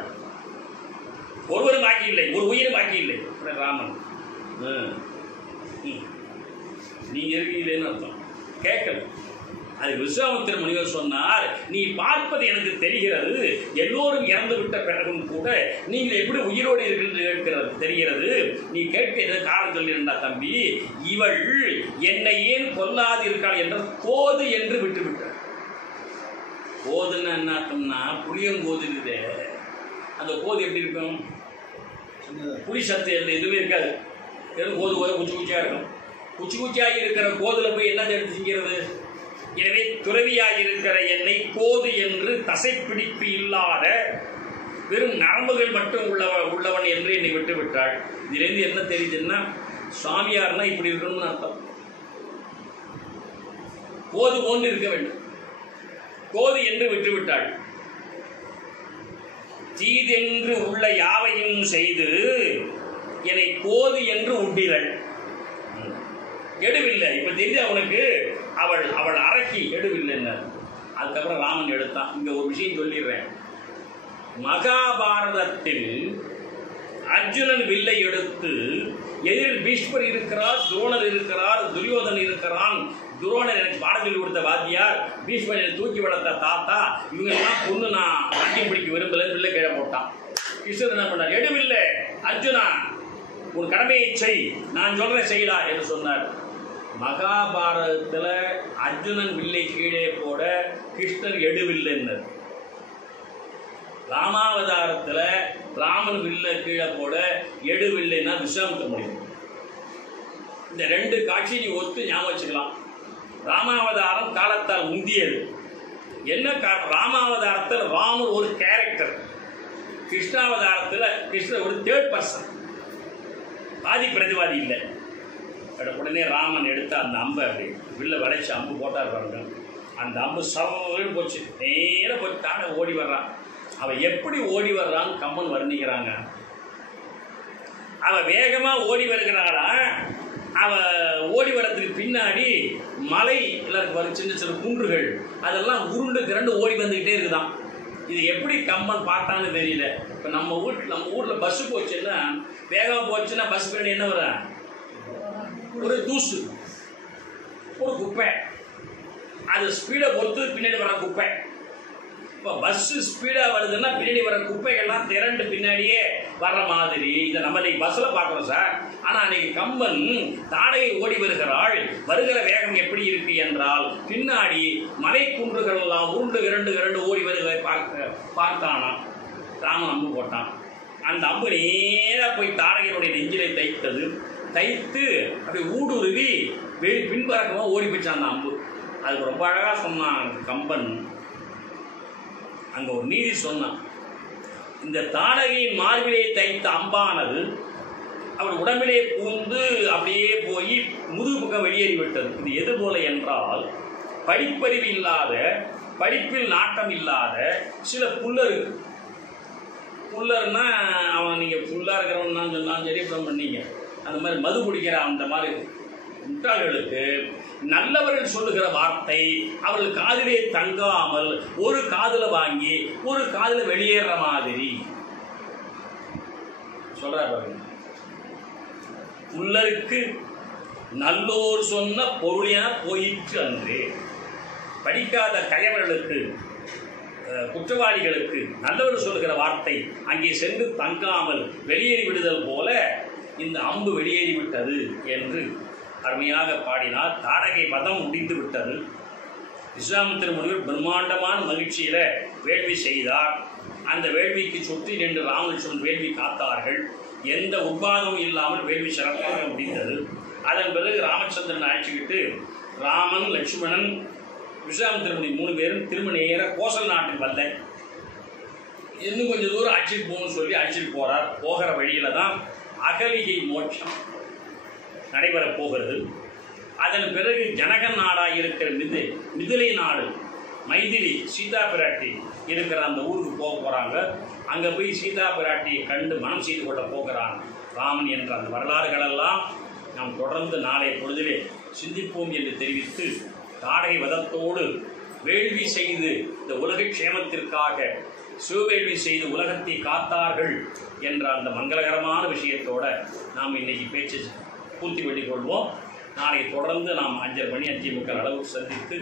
ஒருவரும் பாக்கி இல்லை, ஒரு உயிரும் பாக்கி இல்லை. ராமன், நீங்க இருக்கீங்களேன்னு அர்த்தம். கேட்கல. அது விஸ்வாமித்திர முனிவர் சொன்னார், நீ பார்ப்பது எனக்கு தெரிகிறது, எல்லோரும் இறந்து விட்ட பிறகும் கூட நீங்கள் எப்படி உயிரோடு இருக்கிறது தெரிகிறது. நீ கேட்க காரணம் சொல்லியிருந்தா தம்பி, இவள் என்னை ஏன் கொல்லாதிருக்காள் என்ற கோது என்று விட்டுவிட்டார். கோதுன்னு என்ன அர்த்தம்னா புளியங்கோது இருக்குதே, அந்த கோது எப்படி இருக்கும்? புளி சத்து எதுவுமே இருக்காது, கோது குச்சியாக இருக்கும். குச்சியாக இருக்கிற கோதுல போய் என்ன எடுத்து செஞ்சிருது? எனவே துறவியாக இருக்கிற என்னை கோது என்று தசைப்பிடிப்பு இல்லாத வெறும் நரம்புகள் மட்டும் உள்ளவன் என்று என்னை விட்டு விட்டாள். இதிலிருந்து என்ன தெரியுதுன்னா, சுவாமியார்னா இப்படி இருக்கணும்னு அர்த்தம். கோது போன்று இருக்க வேண்டும். கோது என்று விட்டுவிட்டாள். தீதென்று உள்ள யாவையும் செய்து என்னை கோது என்று உண்டிரள். எடுவில்லை. இப்ப தெரிஞ்சு அவனுக்கு அவள் அரக்கி எடுவில்லைன்னு. அதுக்கப்புறம் ராமன் எடுத்தான். இங்க ஒரு விஷயம் சொல்லிடுறேன். மகாபாரதத்தில் அர்ஜுனன் வில்லை எடுத்து எதிரில் பீஷ்மர் இருக்கிறார், துரோணர் இருக்கிறார், துரியோதன் இருக்கிறான். துரோணர் எனக்கு பாடம் சொல்லி கொடுத்த வாத்தியார், பீஷ்மர் எனக்கு தூக்கி வளர்த்த தாத்தா, இவங்க எல்லாம் பொண்ணு நான் நாட்டியம் பிடிக்க விரும்பல, வில்லை கீழே போட்டான். கிருஷ்ணர் என்ன பண்ணார்? எடுவில்லை அர்ஜுனா, உன் கடமையை செய், நான் சொல்றேன் செய்யலா என்று சொன்னார். மகாபாரதத்தில் அர்ஜுனன் வில்லை கீழே போட கிருஷ்ணர் எடுவில்லைன்னர். ராமாவதாரத்தில் ராமன் வில்லை கீழே போட எடுவில்லைன்னா விஸ்வாமித்திர முடியும். இந்த ரெண்டு காட்சி நீ ஒத்து ஞாபகம் வச்சுக்கலாம். ராமாவதாரம் காலத்தால் முந்தியது. என்ன ராமாவதாரத்தில் ராமர் ஒரு கேரக்டர், கிருஷ்ணாவதாரத்தில் கிருஷ்ணர் ஒரு தேர்ட் பர்சன், ஆதி பிரதிவாதி இல்லை. உடனே ராமன் எடுத்த அந்த அம்பை அப்படி வில்ல வளைச்சு அம்பு போட்டார் பாருங்க. அந்த அம்பு சவன்னு போச்சு, நேராக போய் தானே ஓடி வர்றான். அவன் எப்படி ஓடி வர்றான்னு கம்மன் வர்ணிக்கிறாங்க. அவன் வேகமாக ஓடி வருகிறாளா, அவன் ஓடி வர்றதுக்கு பின்னாடி மலை எல்லாருக்கும் சின்ன சின்ன குன்றுகள் அதெல்லாம் உருண்டு திரண்டு ஓடி வந்துக்கிட்டே இருக்குதான். இது எப்படி கம்மன் பார்த்தான்னு தெரியல. இப்போ நம்ம ஊரில் பஸ்ஸு போச்சுன்னா, வேகமாக போச்சுன்னா பஸ் பின்னாடி என்ன வரும்? ஒரு தூசு, ஒரு குப்பை. அது ஸ்பீடை பொறுத்து பின்னாடி வர குப்பை. இப்போ பஸ்ஸு ஸ்பீடாக வருதுன்னா பின்னாடி வர குப்பைகள்லாம் திரண்டு பின்னாடியே வர்ற மாதிரி இதை நம்ம இன்னைக்கு பஸ்ஸில் பார்க்குறோம் சார். ஆனால் அன்னைக்கு கம்பன் தாடகை ஓடி வருகிறாள். வருகிற வேகம் எப்படி இருக்கு என்றால், பின்னாடி மலை குன்றுகள் எல்லாம் உருண்டு இரண்டு ஓடி வருகிறதை பார்த்தானா. ராமன் அம்பு போட்டான். அந்த அம்பு நேராக போய் தாடகையினுடைய நெஞ்சிலை தைத்து அப்படி ஊடுருவி பின்பறக்கமாக ஓடி போச்சான் அந்த அம்பு. அதுக்கு ரொம்ப அழகாக சொன்னான் கம்பன். அங்கே ஒரு நீதி சொன்னான். இந்த தாடகையின் மார்பிலே தைத்த அம்பானது அவர் உடம்பிலே பூந்து அப்படியே போய் முதுகு பக்கம் வெளியேறிவிட்டது. இது எது போல என்றால், படிப்பறிவு இல்லாத, படிப்பில் நாட்டம் இல்லாத சில புல்லர்னா அவன் நீங்கள் ஃபுல்லாக இருக்கிறவன் தான் சொன்னாலும் சரி, இப்படி பண்ணீங்க. அந்த மாதிரி மது குடிக்கிற அந்த மாதிரி முட்டாள்களுக்கு நல்லவர்கள் சொல்லுகிற வார்த்தை அவர்கள் காதிலே தங்காமல் ஒரு காதில் வாங்கி ஒரு காதில் வெளியேற மாதிரி சொல்றாரு. புல்லருக்கு நல்லோர் சொன்ன பொருளின போயிற்று அன்று. படிக்காத கயவர்களுக்கு, குற்றவாளிகளுக்கு நல்லவர் சொல்லுகிற வார்த்தை அங்கே சென்று தங்காமல் வெளியேறி விடுதல் போல இந்த அம்பு வெளியேறிவிட்டது என்று அருமையாக பாடினார். தாடகை வதம் முடிந்து விட்டது. விஸ்வாமித்திர முனிவர் பிரம்மாண்டமான மகிழ்ச்சியில வேள்வி செய்தார். அந்த வேள்விக்கு சுற்றி நின்று ராமலட்சுமன் வேள்வி காத்தார்கள். எந்த உட்பாதமும் இல்லாமல் வேள்வி சிறப்பாக முடிந்தது. அதன் பிறகு ராமச்சந்திரன் அழைச்சிக்கிட்டு ராமன், லட்சுமணன், விஸ்வாமித்திர முனி 3 பேரும் திரும்ப நேர கோசல் நாட்டுக்கு வல்ல இன்னும் கொஞ்சம் தூரம் அழைச்சிட்டு போகணும்னு சொல்லி அழைச்சிட்டு போறார். போகிற வழியில தான் அகலிகை மோட்சம் நடைபெறப் போகிறது. அதன் பிறகு ஜனகன் நாடாக இருக்கிற மிதிலை நாடு, மைதிலி சீதா பிராட்டி இருக்கிற அந்த ஊருக்கு போக போகிறாங்க. அங்கே போய் சீதா பிராட்டியை கண்டு மனம் செய்து கொள்ள போகிறான் ராமன் என்ற அந்த வரலாறுகளெல்லாம் நாம் தொடர்ந்து நாளைய பொழுதிலே சிந்திப்போம் என்று தெரிவித்து, தாடகை வதத்தோடு வேள்வி செய்து இந்த உலக க்ஷேமத்திற்காக சிவவேள்வி செய்து உலகத்தை காத்தார்கள் என்ற அந்த மங்களகரமான விஷயத்தோட நாம் இன்னைக்கு பேச்சு பூர்த்தி பண்ணிக் கொள்வோம். நாளை தொடர்ந்து நாம் 5:30 மணி 5:45 அளவுக்கு சந்தித்து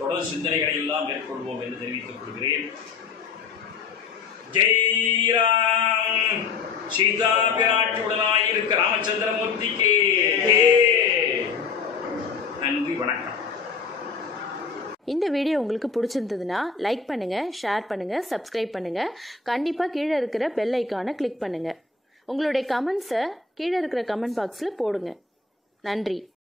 தொடர் சிந்தனைகளை எல்லாம் மேற்கொள்வோம் என்று தெரிவித்துக் கொள்கிறேன். ஜெய் ராம். சீதா பிராட்டியுடனாயிருக்க ராமச்சந்திரமூர்த்திக்கு நன்றி, வணக்கம். இந்த வீடியோ உங்களுக்கு பிடிச்சிருந்ததுன்னா லைக் பண்ணுங்கள், ஷேர் பண்ணுங்கள், சப்ஸ்கிரைப் பண்ணுங்கள். கண்டிப்பாக கீழே இருக்கிற பெல் ஐக்கானை கிளிக் பண்ணுங்கள். உங்களுடைய கமெண்ட்ஸை கீழே இருக்கிற கமெண்ட் பாக்ஸில் போடுங்க. நன்றி.